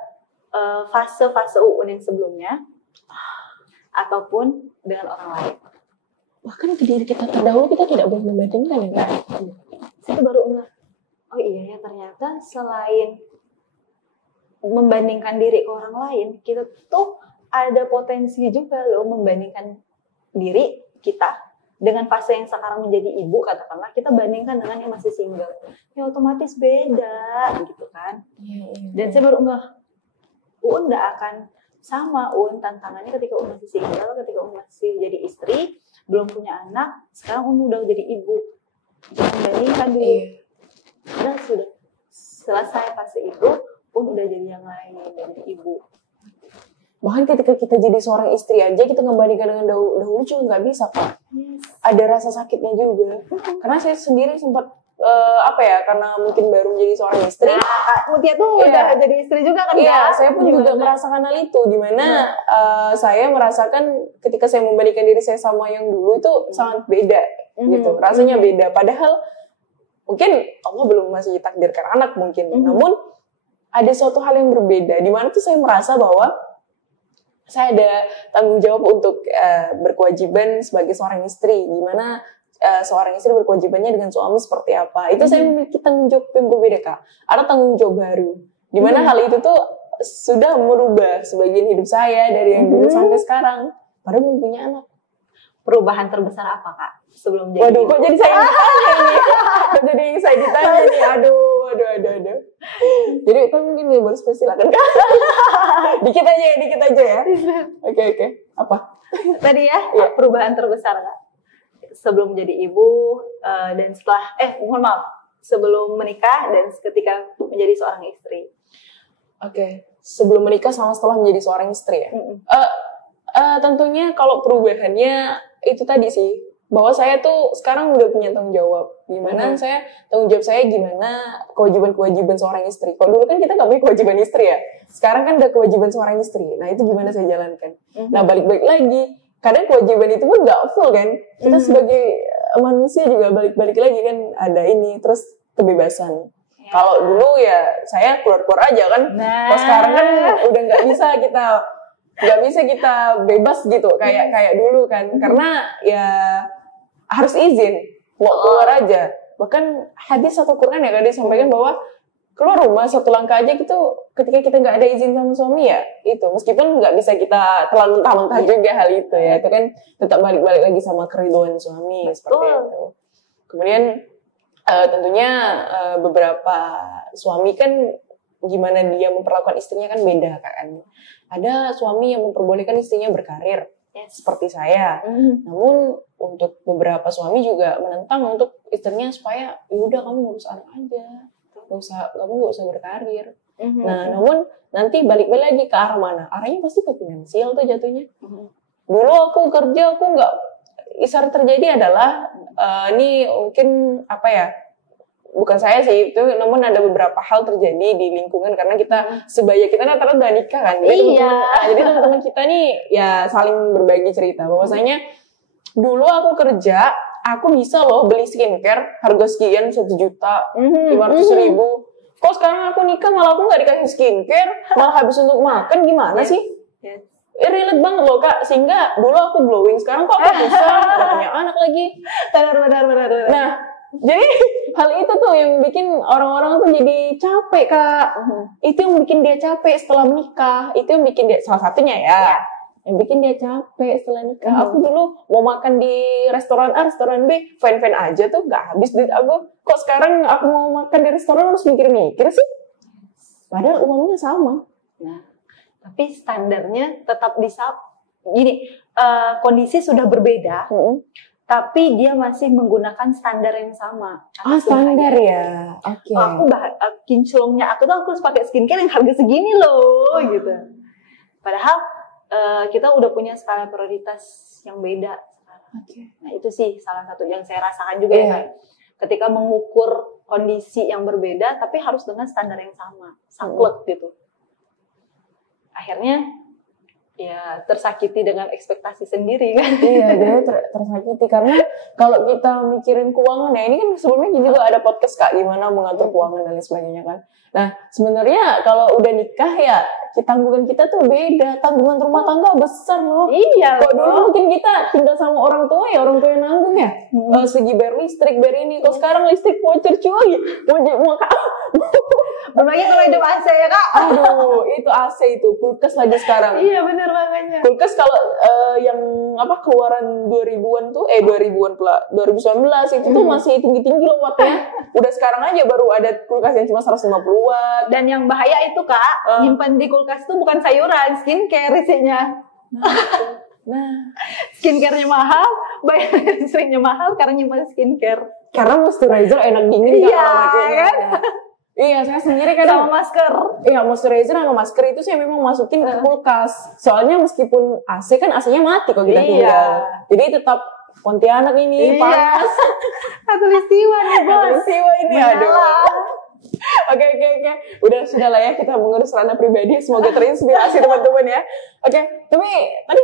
fase-fase Uun yang sebelumnya ataupun dengan orang lain. Bahkan ke diri kita terdahulu kita tidak boleh membandingkan ya Kak. Saya baru ngeh, oh iya ya ternyata selain membandingkan diri ke orang lain, kita tuh ada potensi juga loh membandingkan diri kita dengan fase yang sekarang menjadi ibu, katakanlah kita bandingkan dengan yang masih single, ya otomatis beda gitu kan. Dan saya baru ngeh, Uun nggak akan sama tantangannya ketika masih single, ketika masih jadi istri, belum punya anak, sekarang udah jadi ibu. Jangan bandingkan dulu. Dan sudah selesai fase itu, udah jadi yang lain, udah jadi ibu. Bahkan ketika kita jadi seorang istri aja, kita ngebandingkan dengan dahulu juga nggak bisa Kak. Ada rasa sakitnya juga. Karena saya sendiri sempat karena mungkin baru menjadi seorang istri. Kak Mutia tuh udah jadi istri juga kan? Iya, saya pun juga merasakan hal itu, dimana saya merasakan ketika saya membandingkan diri saya sama yang dulu itu sangat beda, gitu, rasanya beda. Padahal mungkin Allah belum masih takdirkan anak mungkin, namun ada suatu hal yang berbeda, dimana tuh saya merasa bahwa saya ada tanggung jawab untuk berkewajiban sebagai seorang istri, dimana seorang istri berkewajibannya dengan suami seperti apa. Itu saya memiliki tanggung jawab yang berbeda Kak. Ada tanggung jawab baru. Dimana hal itu tuh sudah merubah sebagian hidup saya dari yang dulu sampai sekarang. Padahal belum punya anak. Perubahan terbesar apa Kak? Sebelum jadi Waduh, kok jadi saya ditanya nih? Kok jadi saya ditanya nih? Aduh. Jadi itu mungkin nih baru silakan Kak. Dikit aja ya. Oke. Apa? Tadi ya, perubahan terbesar Kak. Sebelum menjadi ibu dan setelah sebelum menikah dan ketika menjadi seorang istri. Oke. Sebelum menikah sama setelah menjadi seorang istri ya. Tentunya kalau perubahannya itu tadi sih, bahwa saya tuh sekarang udah punya tanggung jawab. Gimana tanggung jawab saya gimana kewajiban seorang istri. Kalau dulu kan kita nggak punya kewajiban istri ya. Sekarang kan udah kewajiban seorang istri. Nah itu gimana saya jalankan. Nah balik-balik lagi. Kadang kewajiban itu pun nggak full kan. Kita sebagai manusia juga balik-balik lagi kan. Ada ini, terus kebebasan. Kalau dulu ya saya keluar-keluar aja kan. Kalau sekarang kan udah nggak bisa kita bebas gitu kayak dulu kan. Karena ya harus izin mau keluar aja. Bahkan hadis atau Quran ya kan disampaikan bahwa keluar rumah satu langkah aja gitu, ketika kita nggak ada izin sama suami ya itu, meskipun nggak bisa kita terlalu mentah-mentah juga hal itu ya, itu kan tetap balik-balik lagi sama keriduan suami. Seperti itu. Kemudian tentunya beberapa suami kan gimana dia memperlakukan istrinya kan beda kan. Ada suami yang memperbolehkan istrinya berkarir seperti saya, namun untuk beberapa suami juga menentang untuk istrinya supaya yaudah kamu ngurus anak aja, kamu nggak usah berkarir. Nah, namun nanti balik-balik lagi ke arah mana? Arahnya pasti ke finansial tuh jatuhnya. Dulu aku kerja, aku nggak, sering terjadi adalah ini mungkin bukan saya sih itu, namun ada beberapa hal terjadi di lingkungan karena kita sebaya kita rata-rata udah nikah kan. Jadi jadi teman-teman kita nih ya saling berbagi cerita bahwasanya dulu aku kerja, aku bisa loh beli skincare harga sekian 1.500.000. Kok sekarang aku nikah malah aku nggak dikasih skincare, malah habis untuk makan, gimana sih? Relate banget loh Kak, sehingga dulu aku glowing, sekarang kok aku bisa, gak punya anak lagi. Benar. Nah, jadi hal itu tuh yang bikin orang-orang tuh jadi capek Kak. Itu yang bikin dia capek setelah menikah, itu yang bikin dia, salah satunya ya. Yang bikin dia capek setelah nikah. Aku dulu mau makan di restoran A, restoran B, fine-fine aja tuh, gak habis duit aku. Kok sekarang aku mau makan di restoran harus mikir-mikir sih? Padahal uangnya sama. Nah, tapi standarnya tetap bisa. Gini, kondisi sudah berbeda, tapi dia masih menggunakan standar yang sama. Standar ya? Oke. Aku kinclongnya aku tuh aku harus pakai skincare yang harga segini loh, gitu. Padahal kita udah punya skala prioritas yang beda. Nah itu sih salah satu yang saya rasakan juga ya, ketika mengukur kondisi yang berbeda tapi harus dengan standar yang sama, saklek gitu. Akhirnya ya tersakiti dengan ekspektasi sendiri kan. Iya, dia tersakiti karena kalau kita mikirin keuangan ya, ini kan sebelumnya juga ada podcast Kak gimana mengatur keuangan dan lain sebagainya kan. Nah sebenarnya kalau udah nikah ya tanggungan kita tuh beda, tanggungan rumah tangga besar loh. Iya. Kok dulu mungkin kita tinggal sama orang tua ya, orang tua yang nanggung ya. Segi bayar listrik, bayar ini. Kok sekarang listrik voucher cuy, mau Berbagai kalau hidup AC ya Kak. Aduh, itu AC itu kulkas lagi sekarang. Iya benar makanya. Kulkas kalau yang keluaran 2000-an tuh 2000-an pula 2019 itu tuh masih tinggi-tinggi loh wattnya. Udah sekarang aja baru ada kulkas yang cuma 150 watt. Dan yang bahaya itu Kak, nyimpan di kulkas itu bukan sayuran, skincare isinya. Nah, skincare-nya mahal, bayar listriknya mahal karena nyimpan skincare. Karena moisturizer enak dingin kan? Iya, saya sendiri kadang sama masker. Iya, moisturizer sama masker itu saya memang masukin ke kulkas. Soalnya meskipun AC kan AC-nya mati kalau kita tinggal. Jadi tetap Pontianak ini panas. Katulistiwa nih bos. Katulistiwa ini aduh. Oke. Udah sudah lah ya kita mengurus ranah pribadi. Semoga terinspirasi teman-teman ya. Oke, tapi tadi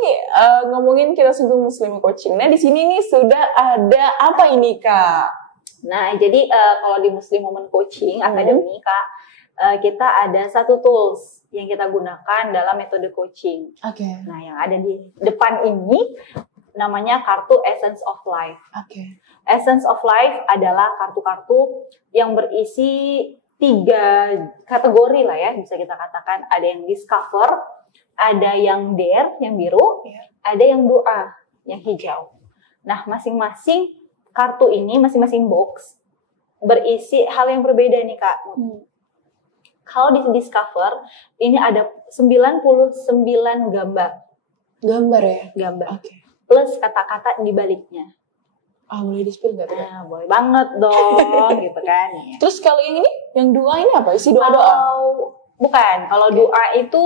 ngomongin kita singgung Muslim Coaching. Nah, di sini nih sudah ada apa ini Kak? Nah, jadi kalau di Muslim Women Coaching Academy Kak, kita ada satu tools yang kita gunakan dalam metode coaching. Nah, yang ada di depan ini namanya kartu Essence of Life. Essence of Life adalah kartu-kartu yang berisi 3 kategori lah ya, bisa kita katakan. Ada yang discover, ada yang dare, yang biru, ada yang doa, yang hijau. Nah, masing-masing kartu ini, masing-masing box berisi hal yang berbeda nih Kak. Kalau di discover, ini ada 99 gambar. Gambar ya? Gambar. Plus kata-kata di baliknya. Boleh di-spill nggak? Nah, boleh banget dong, gitu kan. Terus kalau yang ini, yang doa ini apa? Isi doa-doa? Bukan, kalau doa itu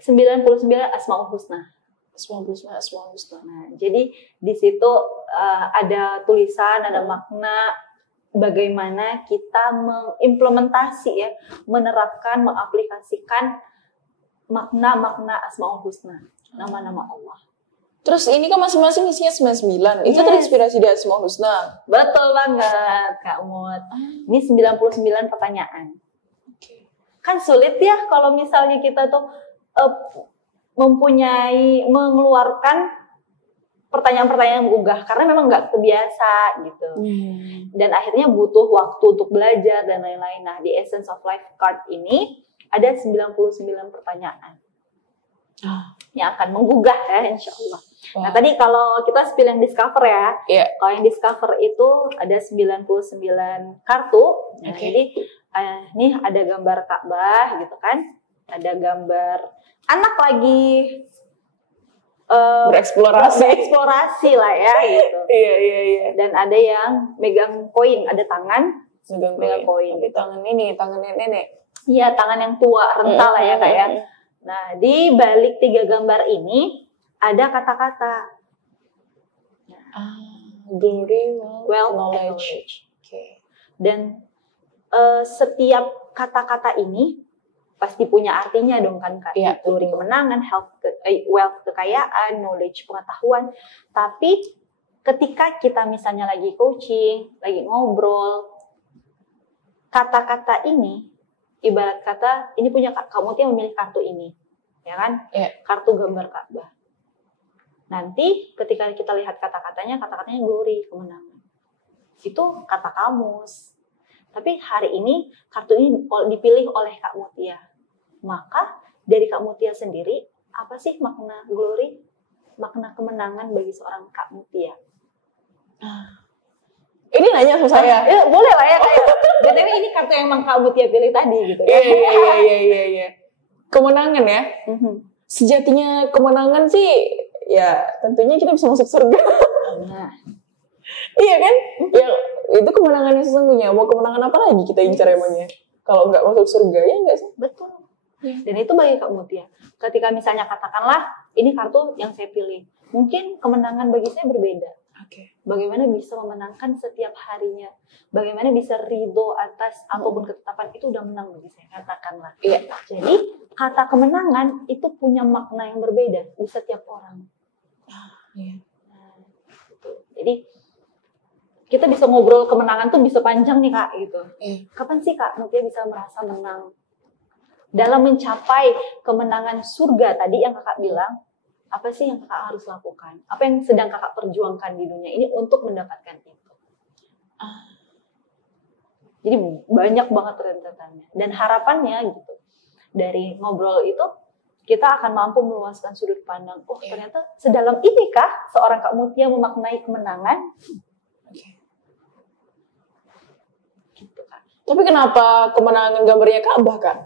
99 Asmaul Husna. Nah, jadi di situ ada tulisan, ada makna bagaimana kita mengimplementasi ya, menerapkan, mengaplikasikan makna-makna Asmaul Husna, nama-nama Allah. Terus ini kan masing-masing isinya 99. Itu terinspirasi dari Asmaul Husna. Betul banget, Kak Mut. Ini 99 pertanyaan. Kan sulit ya kalau misalnya kita tuh mengeluarkan pertanyaan-pertanyaan yang menggugah karena memang nggak kebiasa gitu. Dan akhirnya butuh waktu untuk belajar dan lain-lain. Nah, di Essence of Life card ini ada 99 pertanyaan yang akan menggugah ya, insya Allah. Nah, tadi kalau kita spill yang discover ya. Kalau yang discover itu ada 99 kartu. Nah, jadi ini ada gambar Ka'bah gitu kan. Ada gambar anak lagi bereksplorasi lah ya gitu. Iya. Dan ada yang megang koin, ada tangan megang koin gitu. Tangan nenek. Iya, tangan yang tua, renta lah ya Kak ya. Nah, di balik 3 gambar ini ada kata-kata. Glory, wealth, knowledge. Dan setiap kata-kata ini pasti punya artinya dong kan Kak. Iya. Including kemenangan, wealth kekayaan, knowledge pengetahuan. Tapi ketika kita misalnya lagi coaching, lagi ngobrol, kata-kata ini ibarat kata ini punya kamu tuh yang memilih kartu ini, ya kan? Iya. Kartu gambar Ka'bah. Nanti ketika kita lihat kata-katanya glory, kemenangan. Itu kata kamus. Tapi hari ini kartu ini dipilih oleh Kak Mutia. Maka dari Kak Mutia sendiri, apa sih makna glory? Makna kemenangan bagi seorang Kak Mutia. Ini nanya sama saya. Ya, boleh lah ya kayak. Dan ini kartu yang emang Kak Mutia pilih tadi gitu. Iya. Kemenangan ya. Sejatinya kemenangan sih ya tentunya kita bisa masuk surga. Nah. Iya kan? Ya itu kemenangan yang sesungguhnya. Mau kemenangan apa lagi kita incar emangnya? Kalau nggak masuk surga ya nggak sih? Betul. Dan itu bagi Kak Mutia. Ketika misalnya katakanlah ini kartu yang saya pilih, mungkin kemenangan bagi saya berbeda. Oke. Bagaimana bisa memenangkan setiap harinya? Bagaimana bisa ridho atas apapun ketetapan itu udah menang bagi saya, katakanlah. Iya. Jadi kata kemenangan itu punya makna yang berbeda di setiap orang. Iya. Nah, gitu. Jadi kita bisa ngobrol kemenangan tuh bisa panjang nih Kak gitu. Kapan sih Kak Mutia bisa merasa menang? Dalam mencapai kemenangan surga tadi yang Kakak bilang, apa sih yang Kakak harus lakukan? Apa yang sedang Kakak perjuangkan di dunia ini untuk mendapatkan itu? Jadi banyak banget rentetannya. Dan harapannya gitu, dari ngobrol itu, kita akan mampu meluaskan sudut pandang. Oh ternyata sedalam ini kah seorang Kak Mutia memaknai kemenangan? Gitu Kak. Tapi kenapa kemenangan gambarnya Ka'bah Kak?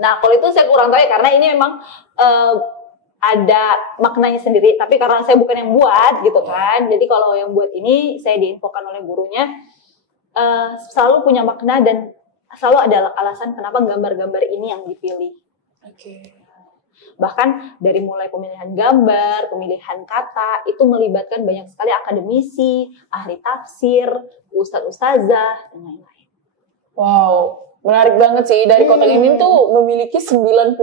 Nah kalau itu saya kurang tahu ya, karena ini memang ada maknanya sendiri, tapi karena saya bukan yang buat gitu kan, jadi kalau yang buat ini saya diinfokan oleh gurunya, selalu punya makna dan selalu ada alasan kenapa gambar-gambar ini yang dipilih. Bahkan dari mulai pemilihan gambar, pemilihan kata, itu melibatkan banyak sekali akademisi, ahli tafsir, ustadz-ustazah, dan lain-lain. Wow. Menarik banget sih, dari kotak ini tuh memiliki 99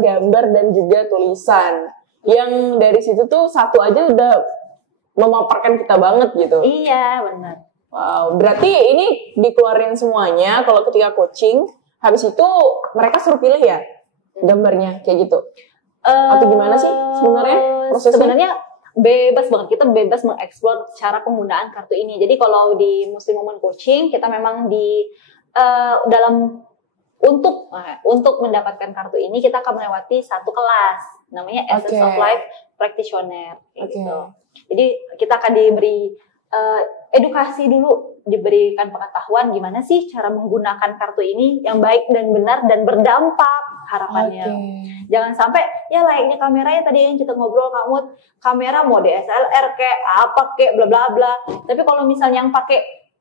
gambar dan juga tulisan. Yang dari situ tuh satu aja udah memaparkan kita banget gitu. Iya, benar. Wow, berarti ini dikeluarin semuanya kalau ketika coaching, habis itu mereka suruh pilih ya gambarnya kayak gitu. Atau gimana sih sebenarnya prosesnya? Sebenarnya bebas banget, kita bebas mengeksplor cara penggunaan kartu ini. Jadi kalau di Muslim Women Coaching, kita memang untuk mendapatkan kartu ini kita akan melewati satu kelas namanya Essence of Life Practitioner gitu. Jadi kita akan diberi edukasi dulu, diberikan pengetahuan gimana sih cara menggunakan kartu ini yang baik dan benar dan berdampak harapannya. Jangan sampai ya layaknya kameranya tadi yang kita ngobrol kamu, kamera mau DSLR kayak apa kayak bla bla bla. Tapi kalau misalnya yang pakai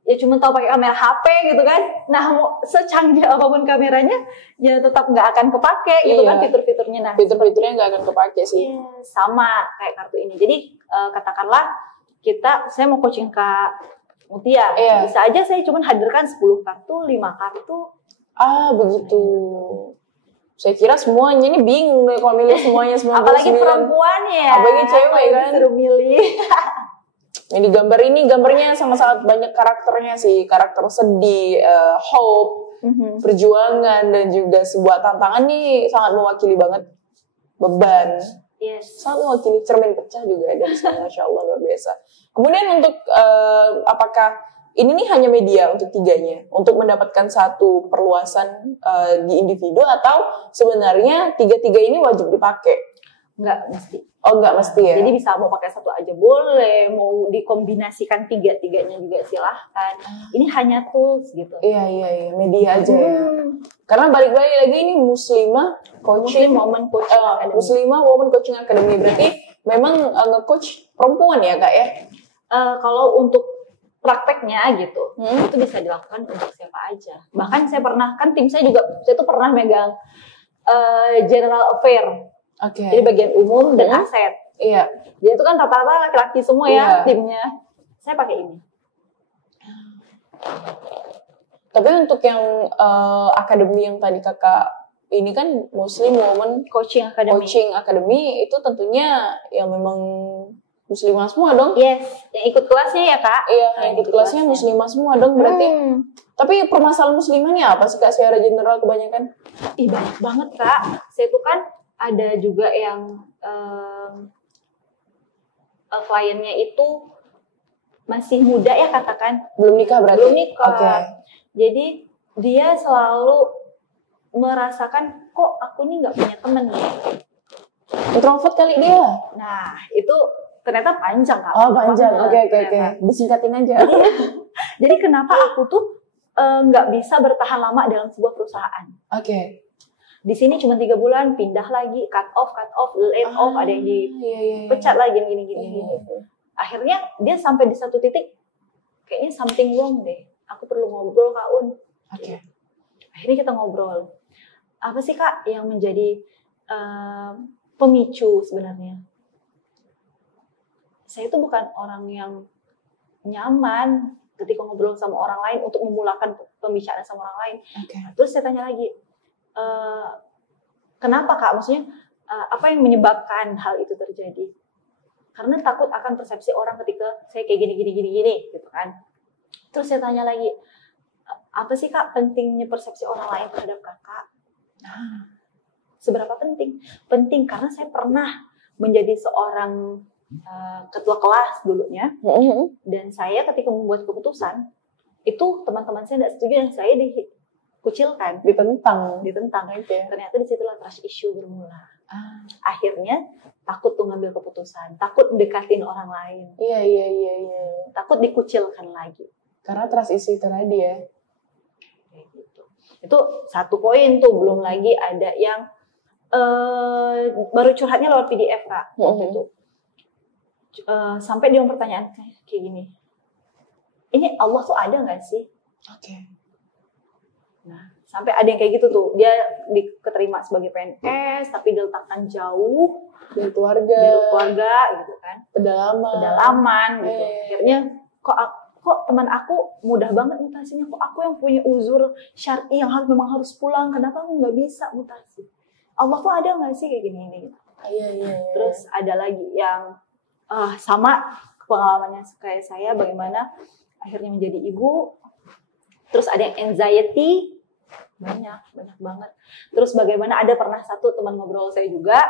ya cuma tahu pakai kamera HP gitu kan, nah mau secanggih apapun kameranya ya tetap nggak akan kepake gitu kan fitur-fiturnya. Nah fitur-fiturnya nggak akan kepake sih. Sama kayak kartu ini. Jadi katakanlah saya mau coaching Kak Mutia, bisa aja saya cuma hadirkan 10 kartu, 5 kartu. Begitu. Saya kira semuanya ini bingung deh kalau milih semuanya 99. Apalagi perempuan ya. Apalagi cewek kan. Disuruh milih. Ini gambar ini gambarnya sangat-sangat banyak karakternya sih, karakter sedih, hope, perjuangan dan juga sebuah tantangan nih sangat mewakili banget beban. Sangat mewakili cermin pecah juga dan Masya Allah luar biasa. Kemudian untuk apakah ini nih hanya media untuk tiganya untuk mendapatkan satu perluasan di individu atau sebenarnya tiga-tiga ini wajib dipakai? Enggak mesti. Oh enggak mesti ya? Jadi bisa mau pakai satu aja boleh, mau dikombinasikan tiga-tiganya juga silahkan. Ini hanya tools gitu. Iya, media aja ya. Karena balik lagi ini Muslimah Women Coaching Academy. Muslimah Women Coaching Academy berarti memang nge-coach perempuan ya Kak ya? Kalau untuk prakteknya gitu, itu bisa dilakukan untuk siapa aja. Bahkan saya pernah, kan tim saya tuh pernah megang general affair. Jadi bagian umum dan aset. Iya. Jadi itu kan rata-rata laki-laki semua ya timnya. Saya pakai ini. Tapi untuk yang akademi yang tadi kakak ini kan Muslim Women Coaching Academy itu tentunya yang memang muslimah semua dong. Yes, yang ikut kelasnya ya kak. Iya, yang ikut kelasnya muslimah semua dong berarti. Tapi permasalahan muslimahnya apa sih kak secara general kebanyakan? Ih banyak banget kak. Saya tuh kan ada juga yang kliennya itu masih muda ya katakan. Belum nikah berarti? Belum nikah. Okay. Jadi dia selalu merasakan kok aku nih nggak punya temen nih. Introvert kali dia. Nah itu ternyata panjang kak. Oh panjang, oke. Disingkatin aja. Jadi kenapa aku tuh nggak bisa bertahan lama dalam sebuah perusahaan? Oke. Di sini cuma 3 bulan, pindah lagi, cut off, laid off, ada yang dipecat lagi, gini. Akhirnya dia sampai di satu titik, kayaknya something wrong deh. Aku perlu ngobrol Kak Un. Oke. Akhirnya kita ngobrol. Apa sih Kak yang menjadi pemicu sebenarnya? Saya itu bukan orang yang nyaman ketika ngobrol sama orang lain untuk memulakan pembicaraan sama orang lain. Okay. Terus saya tanya lagi, kenapa Kak? Maksudnya apa yang menyebabkan hal itu terjadi? Karena takut akan persepsi orang ketika saya kayak gini gitu kan. Terus saya tanya lagi, apa sih Kak pentingnya persepsi orang lain terhadap Kakak? Seberapa penting? Penting karena saya pernah menjadi seorang ketua kelas dulunya, dan saya ketika membuat keputusan itu teman-teman saya tidak setuju dan saya dikucilkan, ditentang. Okay. Ternyata disitulah trust issue bermula. Akhirnya takut tuh ngambil keputusan, takut dekatin orang lain. Iya. Takut dikucilkan lagi. Karena trust issue tadi ya. Kayak gitu. Itu satu poin tuh, belum lagi ada yang baru curhatnya lewat PDF Kak waktu itu. Sampai dia pertanyaan kayak gini, ini Allah tuh ada nggak sih? Oke. Nah, sampai ada yang kayak gitu tuh, dia diterima sebagai PNS tapi diletakkan jauh dari keluarga gitu kan, pedalaman gitu. Akhirnya kok teman aku mudah banget mutasinya, kok aku yang punya uzur syar'i yang memang harus pulang, kenapa aku nggak bisa mutasi? Allah tuh ada nggak sih kayak gini gitu. Iya. Terus ada lagi yang sama pengalamannya kayak saya, bagaimana akhirnya menjadi ibu. Terus ada yang anxiety, banyak banget. Terus bagaimana ada pernah satu teman ngobrol saya juga,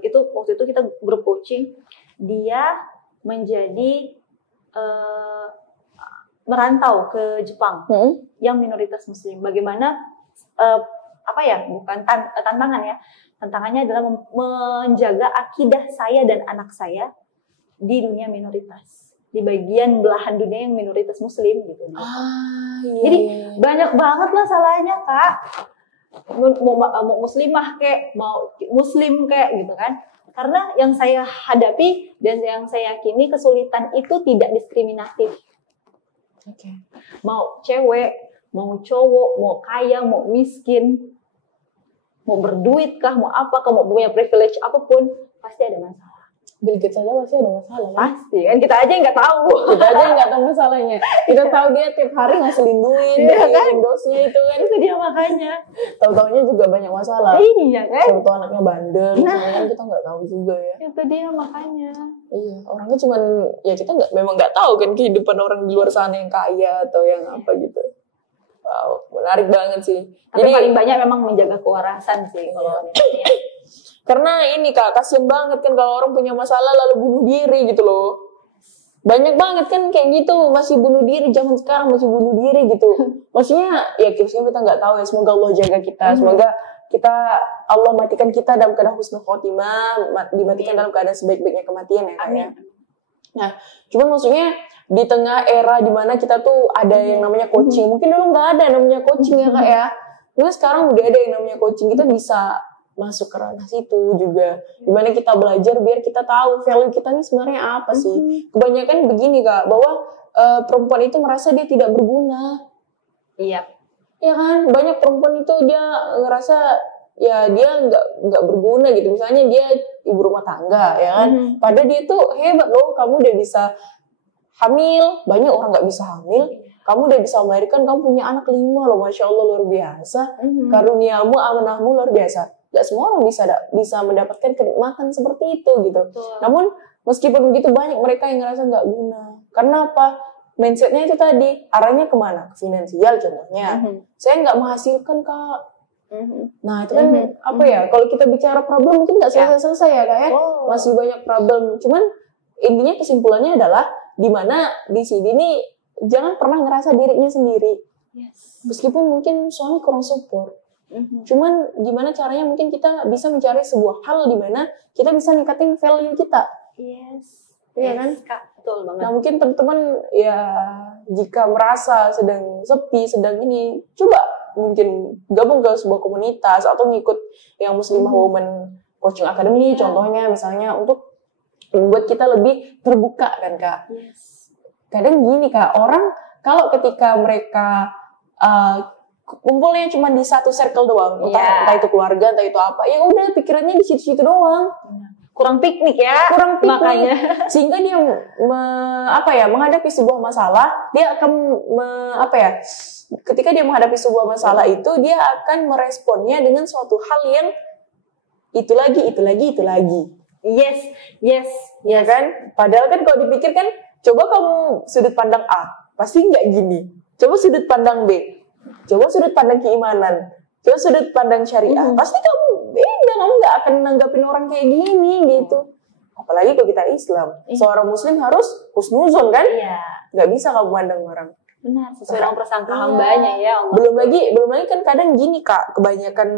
itu waktu itu kita grup coaching, dia menjadi merantau ke Jepang yang minoritas Muslim. Bagaimana bukan tantangan ya, tantangannya adalah menjaga akidah saya dan anak saya di dunia minoritas, di bagian belahan dunia yang minoritas Muslim gitu. Jadi banyak banget lah salahnya Kak, mau muslimah kek, mau muslim kek gitu kan. Karena yang saya hadapi dan yang saya yakini, kesulitan itu tidak diskriminatif. Mau cewek, mau cowok, mau kaya, mau miskin, mau berduit kah, mau apa kah, mau punya privilege apapun, pasti ada masalah. Bill Gates aja pasti ada masalah. Pasti kan, kita aja yang nggak tahu. Kita aja yang nggak tahu masalahnya. Kita tahu dia tiap hari ngasilin duit dari Windowsnya itu kan. Itu dia makanya. Tahu-taunya juga banyak masalah. Iya kan. Contoh anaknya bandel, misalnya kan kita nggak tahu juga ya. Itu dia makanya. Iya, orangnya cuman ya kita memang nggak tahu kan kehidupan orang di luar sana yang kaya atau yang apa gitu. Wow, menarik banget sih. Tapi jadi, paling banyak memang menjaga kewarasan sih kalau wanita. Karena ini Kak, kasian banget kan kalau orang punya masalah lalu bunuh diri gitu loh. Banyak banget kan kayak gitu, masih bunuh diri, zaman sekarang masih bunuh diri gitu. Maksudnya ya kita nggak tahu ya, semoga Allah jaga kita, semoga Allah matikan kita dalam keadaan husnul khotimah, dimatikan dalam keadaan sebaik-baiknya kematian ya Kak ya. Nah, cuman maksudnya di tengah era dimana kita tuh ada yang namanya coaching, mungkin dulu nggak ada namanya coaching ya Kak ya. Cuma sekarang udah ada yang namanya coaching, kita bisa masuk ke ranah situ juga, dimana kita belajar biar kita tahu value kita nih sebenarnya apa sih. Kebanyakan begini Kak, bahwa perempuan itu merasa dia tidak berguna. Iya. Ya kan, banyak perempuan itu dia ngerasa ya dia nggak berguna gitu. Misalnya dia ibu rumah tangga ya kan, padahal dia tuh hebat loh, kamu udah bisa hamil, banyak orang nggak bisa hamil. Kamu udah bisa melahirkan, kamu punya anak 5 loh, Masya Allah, luar biasa. Karuniamu, amanahmu luar biasa. Gak semua orang bisa mendapatkan kenikmatan seperti itu gitu. Namun meskipun begitu banyak mereka yang ngerasa nggak guna. Karena apa? Mindsetnya itu tadi, arahnya kemana? Ke finansial contohnya. Saya nggak menghasilkan, Kak. Nah itu kan apa ya? Kalau kita bicara problem mungkin nggak selesai-selesai ya, Kak ya. Masih banyak problem. Cuman intinya kesimpulannya adalah di mana di sini nih jangan pernah ngerasa dirinya sendiri. Meskipun mungkin suami kurang support. Cuman gimana caranya mungkin kita bisa mencari sebuah hal di mana kita bisa ningkatin value kita. Iya kan? Kak, betul banget. Nah mungkin teman-teman ya jika merasa sedang sepi, sedang ini, coba mungkin gabung ke sebuah komunitas atau ngikut yang Muslimah Women Coaching Academy contohnya misalnya untuk membuat kita lebih terbuka kan Kak. Kadang gini Kak, orang kalau ketika mereka kumpulnya cuma di satu circle doang, entah itu keluarga, entah itu apa, ya udah pikirannya di situ-situ doang. Kurang piknik ya, makanya sehingga dia menghadapi sebuah masalah, dia akan ketika dia menghadapi sebuah masalah itu dia akan meresponnya dengan suatu hal yang itu lagi. Yes, ya kan? Padahal kan kalau dipikir kan, coba kamu sudut pandang A, pasti nggak gini. Coba sudut pandang B, coba sudut pandang keimanan, coba sudut pandang syariah, pasti kamu beda, kamu nggak akan nanggapin orang kayak gini gitu. Apalagi kalau kita Islam, seorang Muslim harus husnuzon kan? Nggak bisa kamu pandang orang. Benar, sesuai dengan prasangka hambanya ya Allah. Belum lagi kan kadang gini Kak, kebanyakan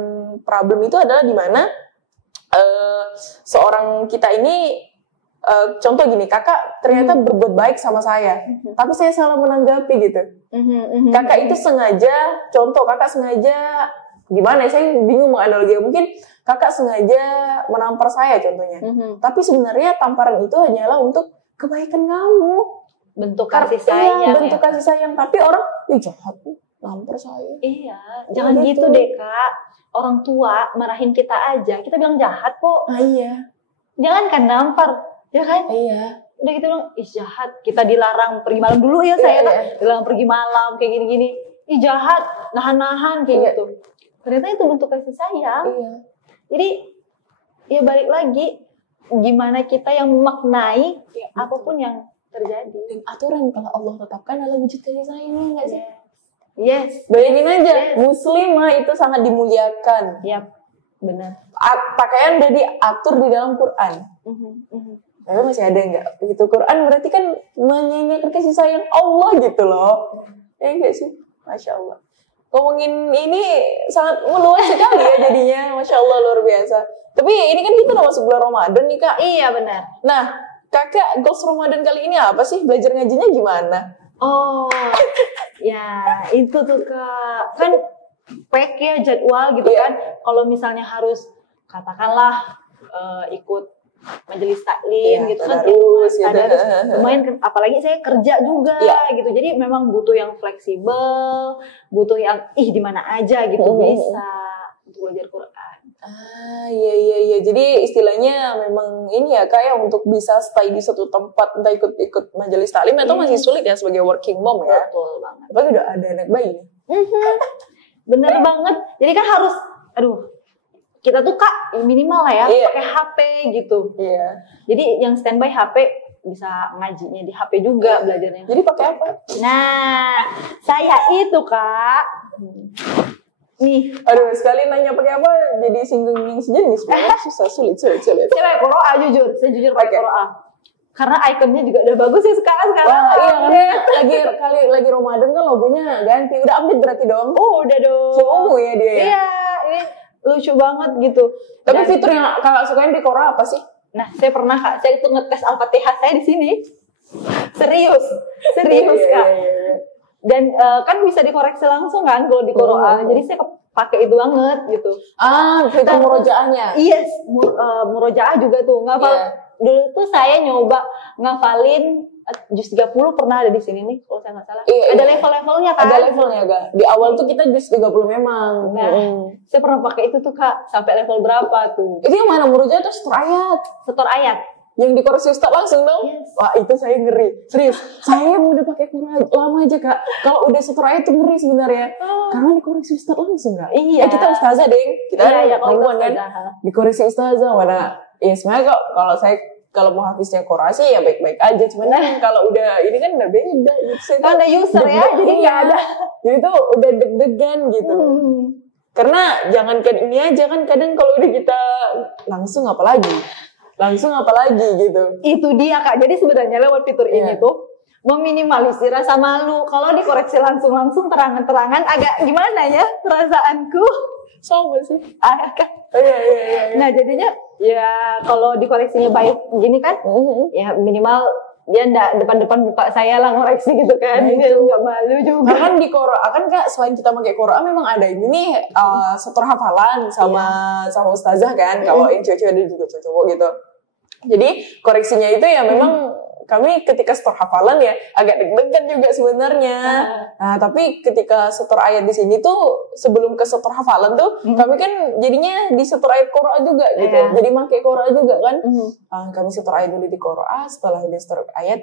problem itu adalah di mana seorang kita ini contoh gini, kakak ternyata berbuat baik sama saya, tapi saya salah menanggapi gitu. Kakak itu sengaja, kakak sengaja gimana? Saya bingung menganalogi. Mungkin kakak sengaja menampar saya contohnya, tapi sebenarnya tamparan itu hanyalah untuk kebaikan kamu, bentuk kasih sayang. Bentuk kasih sayang. Tapi orang, jahat nampar saya. Iya, jangan gitu deh Kak. Orang tua marahin kita aja, kita bilang jahat kok. Iya. Jangan kan nampar. Ya kan? Iya. Udah gitu dong, jahat. Kita dilarang pergi malam dulu ya saya kan. Dilarang pergi malam kayak gini-gini. Jahat, nahan-nahan kayak gitu. Ternyata itu bentuk kasih sayang. Iya. Jadi ya balik lagi gimana kita yang memaknai apapun yang terjadi. Dan aturan kalau Allah tetapkan adalah wujud kasih sayang, enggak sih? Yes. Bayangin aja, muslimah itu sangat dimuliakan. Benar. Pakaian udah diatur di dalam Quran. Tapi masih ada nggak? Begitu Quran berarti kan menyanyikan kasih sayang Allah gitu loh. Ya enggak sih? Masya Allah. Ngomongin ini sangat meluas sekali ya jadinya. Masya Allah luar biasa. Tapi ini kan kita udah masuk bulan Ramadan nih Kak. Iya benar. Nah, Kakak goals Ramadan kali ini apa sih? Belajar ngajinya gimana? Oh, ya itu tuh Kak. Kan pack ya jadwal gitu kan. Kalau misalnya harus katakanlah ikut majelis taklim gitu kan, tadarus lumayan kan, apalagi saya kerja juga gitu, jadi memang butuh yang fleksibel, butuh yang di mana aja gitu bisa untuk belajar Quran. Iya. Jadi istilahnya memang ini ya Kak ya, untuk bisa stay di satu tempat, entah ikut majelis taklim atau masih sulit ya sebagai working mom ya. Betul banget. Apalagi udah ada anak bayi. Bener banget. Jadi kan harus, kita tuh Kak minimal lah ya pakai HP gitu. Iya. Jadi yang standby HP bisa ngajinya di HP juga belajarnya. Jadi pakai apa? Nah, saya itu Kak. Nih. Aduh, sekali nanya pakai apa jadi singgung yang sejenis. Susah, sulit. Saya pakai Qoroa jujur. Saya jujur pakai Qoroa. Karena ikonnya juga udah bagus ya sekarang. Wah, iya karena lagi Ramadan kan logonya ganti. Udah update berarti dong? Oh, udah dong. Ungu ya dia. Iya, ini lucu banget gitu. Tapi fitur yang Kakak sukain di Qoroa apa sih? Nah, saya pernah Kak, saya itu ngetes Al-Fatihah saya di sini. Serius Kak. Dan kan bisa dikoreksi langsung kan kalau di Qoroa. Jadi saya pakai itu banget gitu. Fitur murojaahnya. Yes, murojaah juga tuh. Dulu tuh saya nyoba ngafalin juz 30 pernah ada di sini nih kalau saya nggak salah. Ada level-levelnya kan? Ada levelnya Kak. Di awal tuh kita juz 30 memang. Nah, saya pernah pakai itu tuh Kak, sampai level berapa tuh? Itu yang mana murojaah atau setor ayat? Setor ayat. yang dikoreksi Ustaz langsung dong. Yes. Wah itu saya ngeri. Serius, saya mau udah pakai Quran lama aja Kak. Kalau udah setor ayat tuh ngeri sebenarnya. Karena dikoreksi Ustaz langsung Kak. Iya. Kita ustazah deng. Kita kalau kan. Dikoreksi ustazah. Mana? Ya sebenarnya kalau saya kalau mau hafiznya Quran sih ya baik-baik aja. Cuman kalau udah ini kan udah beda gitu. Kan ada user ya, jadi nggak ada. Jadi tuh udah deg-degan gitu. Karena jangankan ini aja kan kadang kalau udah kita langsung apalagi gitu. Itu dia Kak. Jadi sebenarnya lewat fitur ini tuh meminimalisir rasa malu. Kalau dikoreksi langsung terangan-terangan agak gimana ya perasaanku. Sama sih. Iya. Nah jadinya ya kalau dikoreksinya baik gini kan, ya minimal dia ndak depan muka saya lah ngoreksi gitu kan, nggak malu juga. Kan di Quran kan Kak selain kita pakai Quran memang ada ini nih setor hafalan sama ustazah kan, kalau yang cewek-cewek ada juga cowok gitu. Jadi koreksinya itu ya memang kami ketika setor hafalan ya agak deg-degan juga sebenarnya. Nah, tapi ketika setor ayat di sini tuh sebelum ke setor hafalan tuh kami kan jadinya di setor ayat Qur'an juga gitu. Jadi pakai Qur'an juga kan. Kami setor ayat dulu di Qur'an, setelah udah setor ayat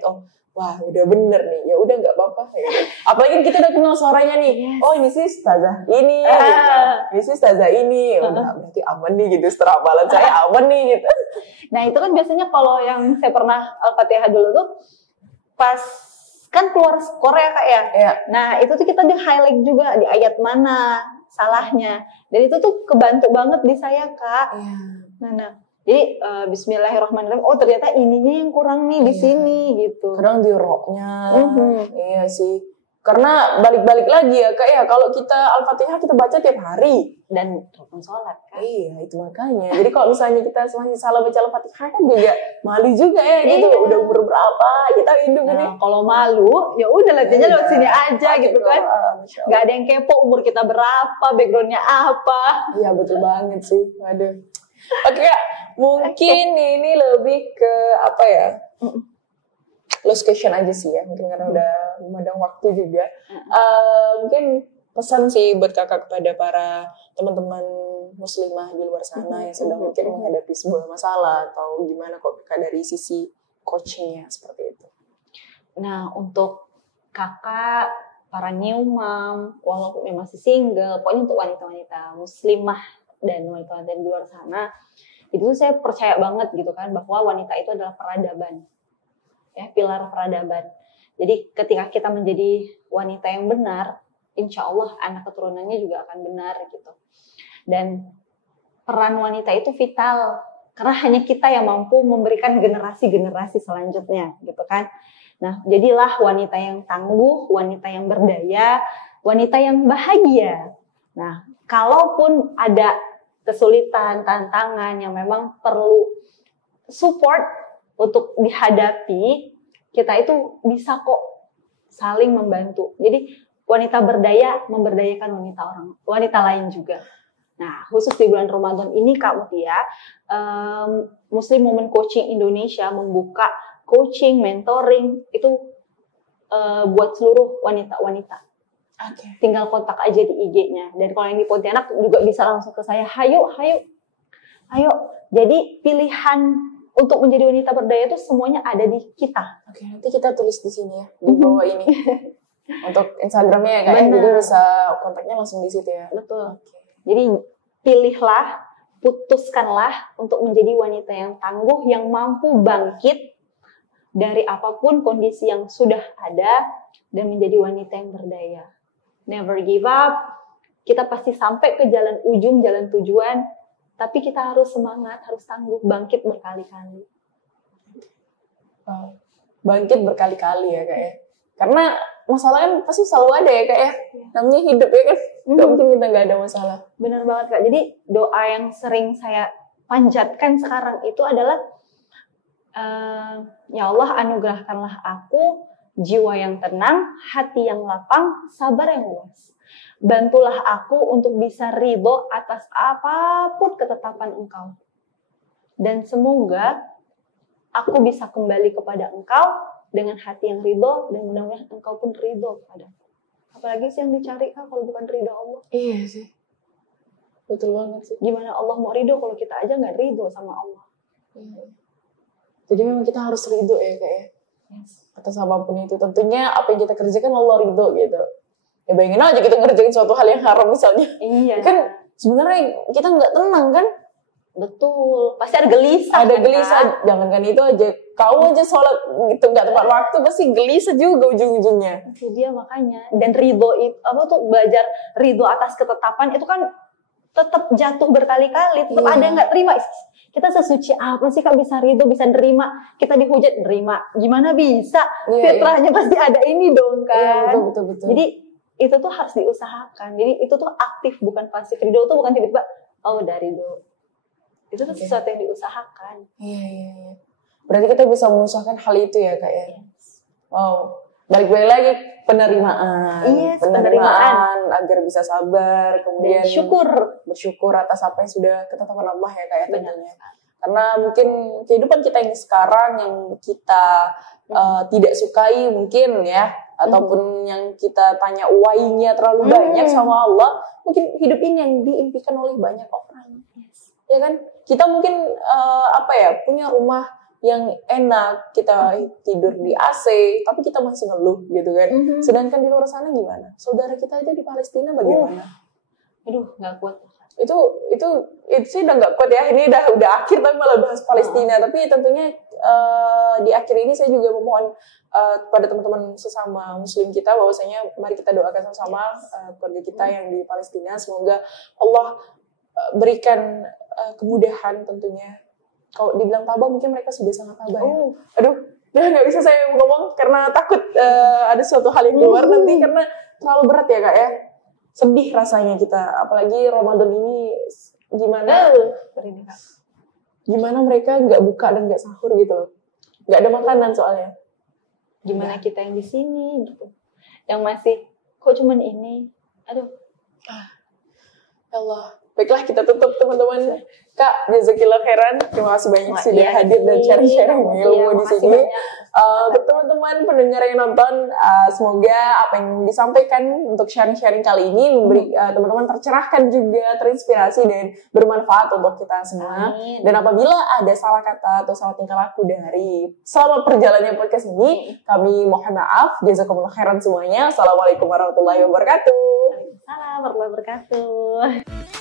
wah udah bener nih. Ya udah enggak apa-apa gitu. Apalagi kita udah kenal suaranya nih. Oh, ini sih ustazah ini gitu. Ini sih ustazah ini. Ya udah berarti aman nih gitu setor hafalan saya aman nih gitu. Nah itu kan biasanya kalau yang saya pernah Al-Fatihah dulu tuh pas kan keluar skor ya Kak ya. Nah itu tuh kita di highlight juga di ayat mana salahnya. Dan itu tuh kebantu banget di saya Kak. Nah jadi Bismillahirrahmanirrahim. Oh ternyata ininya yang kurang nih di sini gitu. Kadang di roknya. Iya sih. Karena balik-balik lagi ya Kak ya, kalau kita Al-Fatihah kita baca tiap hari dan rukun sholat kan. Iya itu makanya. Jadi kalau misalnya kita masih salah baca Al-Fatihah kan juga malu juga ya gitu. Udah umur berapa kita hidup ini. Kalau malu ya udah latihannya lewat sini aja gitu kan. Gak ada yang kepo umur kita berapa, backgroundnya apa. Iya betul banget sih. Waduh. Oke Kak, mungkin ini lebih ke apa ya? Last question aja sih ya, mungkin karena udah memandang waktu juga. Mungkin pesan sih buat kakak kepada para teman-teman muslimah di luar sana yang sedang mungkin menghadapi sebuah masalah atau gimana kok kakak dari sisi coachingnya seperti itu. Nah untuk kakak para new mom, walaupun masih single, pokoknya untuk wanita-wanita muslimah dan wanita-wanita di luar sana, itu saya percaya banget gitu kan bahwa wanita itu adalah peradaban. Ya, pilar peradaban. Jadi ketika kita menjadi wanita yang benar, insya Allah anak keturunannya juga akan benar gitu. Dan peran wanita itu vital karena hanya kita yang mampu memberikan generasi-generasi selanjutnya gitu kan. Nah, jadilah wanita yang tangguh, wanita yang berdaya, wanita yang bahagia. Nah, kalaupun ada kesulitan, tantangan yang memang perlu support untuk dihadapi, kita itu bisa kok saling membantu. Jadi wanita berdaya memberdayakan wanita lain juga. Nah, khusus di bulan Ramadan ini Kak Mutia, Muslim Women Coaching Indonesia membuka coaching, mentoring itu buat seluruh wanita-wanita. Tinggal kontak aja di IG-nya. Dan kalau yang di Pontianak juga bisa langsung ke saya. Hayo. Jadi pilihan untuk menjadi wanita berdaya itu semuanya ada di kita. Oke, nanti kita tulis di sini ya, di bawah ini. Untuk Instagramnya ya Kak, jadi bisa kontaknya langsung di situ ya. Betul. Jadi pilihlah, putuskanlah untuk menjadi wanita yang tangguh, yang mampu bangkit dari apapun kondisi yang sudah ada dan menjadi wanita yang berdaya. Never give up. Kita pasti sampai ke jalan ujung, jalan tujuan. Tapi kita harus semangat, harus tangguh, bangkit berkali-kali. Bangkit berkali-kali ya Kak ya. Karena masalah kan pasti selalu ada ya Kak ya. Namanya hidup ya kan. Gak mungkin kita gak ada masalah. Benar banget Kak. Jadi doa yang sering saya panjatkan sekarang itu adalah ya Allah anugerahkanlah aku jiwa yang tenang, hati yang lapang, sabar yang luas. Bantulah aku untuk bisa ridho atas apapun ketetapan Engkau. Dan semoga aku bisa kembali kepada Engkau dengan hati yang ridho dan mudah-mudahan Engkau pun ridho kepadaku. Apalagi sih yang dicari Kak kalau bukan ridho Allah. Iya sih. Betul banget sih. Gimana Allah mau ridho kalau kita aja nggak ridho sama Allah. Jadi memang kita harus ridho ya Kak ya. Yes. Atas apapun itu. Tentunya apa yang kita kerjakan Allah ridho gitu. Ya bayangin aja kita ngerjain suatu hal yang haram misalnya. Iya. Kan sebenarnya kita nggak tenang kan. Betul. Pasti ada gelisah. Ada kan, gelisah. Kak? Jangankan itu aja. Kau aja sholat gitu nggak tepat waktu pasti gelisah juga ujung-ujungnya. Itu dia makanya. Dan ridho itu apa tuh, belajar ridho atas ketetapan itu kan tetap jatuh berkali-kali. Tetap Iya. ada yang nggak terima. Kita sesuci apa sih Kak bisa ridho, bisa nerima? Kita dihujat nerima. Gimana bisa? Iya, Fitrahnya pasti ada ini dong Iya kan. betul. Jadi itu tuh harus diusahakan. Jadi itu tuh aktif bukan pasif. Ridho tuh bukan tiba-tiba oh udah ridho. Itu tuh sesuatu yang diusahakan. Iya. Berarti kita bisa mengusahakan hal itu ya Kak ya. Yes. Wow. Balik-balik lagi penerimaan. Yes, penerimaan agar bisa sabar, kemudian Dan bersyukur atas apa yang sudah ketetapan Allah ya Kak ya Benar. tentunya. Karena mungkin kehidupan kita yang sekarang yang kita tidak sukai mungkin ya, ataupun yang kita tanya why-nya terlalu banyak sama Allah, mungkin hidup ini yang diimpikan oleh banyak orang. Yes. Ya kan? Kita mungkin punya rumah yang enak, kita tidur di AC, tapi kita masih ngeluh gitu kan. Sedangkan di luar sana gimana? Saudara kita aja di Palestina bagaimana? Aduh, nggak kuat. Itu sih udah nggak kuat ya. Ini udah akhir tapi malah bahas Palestina. Tapi tentunya di akhir ini saya juga memohon kepada teman-teman sesama Muslim kita bahwasanya mari kita doakan sama-sama keluarga kita yang di Palestina. Semoga Allah berikan kemudahan tentunya. Kalau dibilang tabah mungkin mereka sudah sangat tabah ya. Aduh, udah nggak bisa saya ngomong karena takut ada suatu hal yang keluar nanti karena terlalu berat ya Kak ya. Sedih rasanya kita, apalagi Ramadan ini gimana mereka nggak buka dan nggak sahur gitu loh. Nggak ada makanan soalnya. Gimana kita yang di sini gitu. Yang masih kok cuman ini. Aduh. Ya Allah. Baiklah kita tutup teman-teman. Kak, jazakillah khairan. Terima kasih banyak sudah hadir dan sharing-sharing ilmu di sini. Untuk teman-teman pendengar yang nonton, semoga apa yang disampaikan untuk sharing-sharing kali ini memberi teman-teman tercerahkan juga, terinspirasi dan bermanfaat untuk kita semua. Amin. Dan apabila ada salah kata atau salah tingkah laku dari selama perjalanannya podcast ini, kami mohon maaf. Jazakumullah khairan semuanya. Assalamualaikum warahmatullahi wabarakatuh. Waalaikumsalam warahmatullahi wabarakatuh.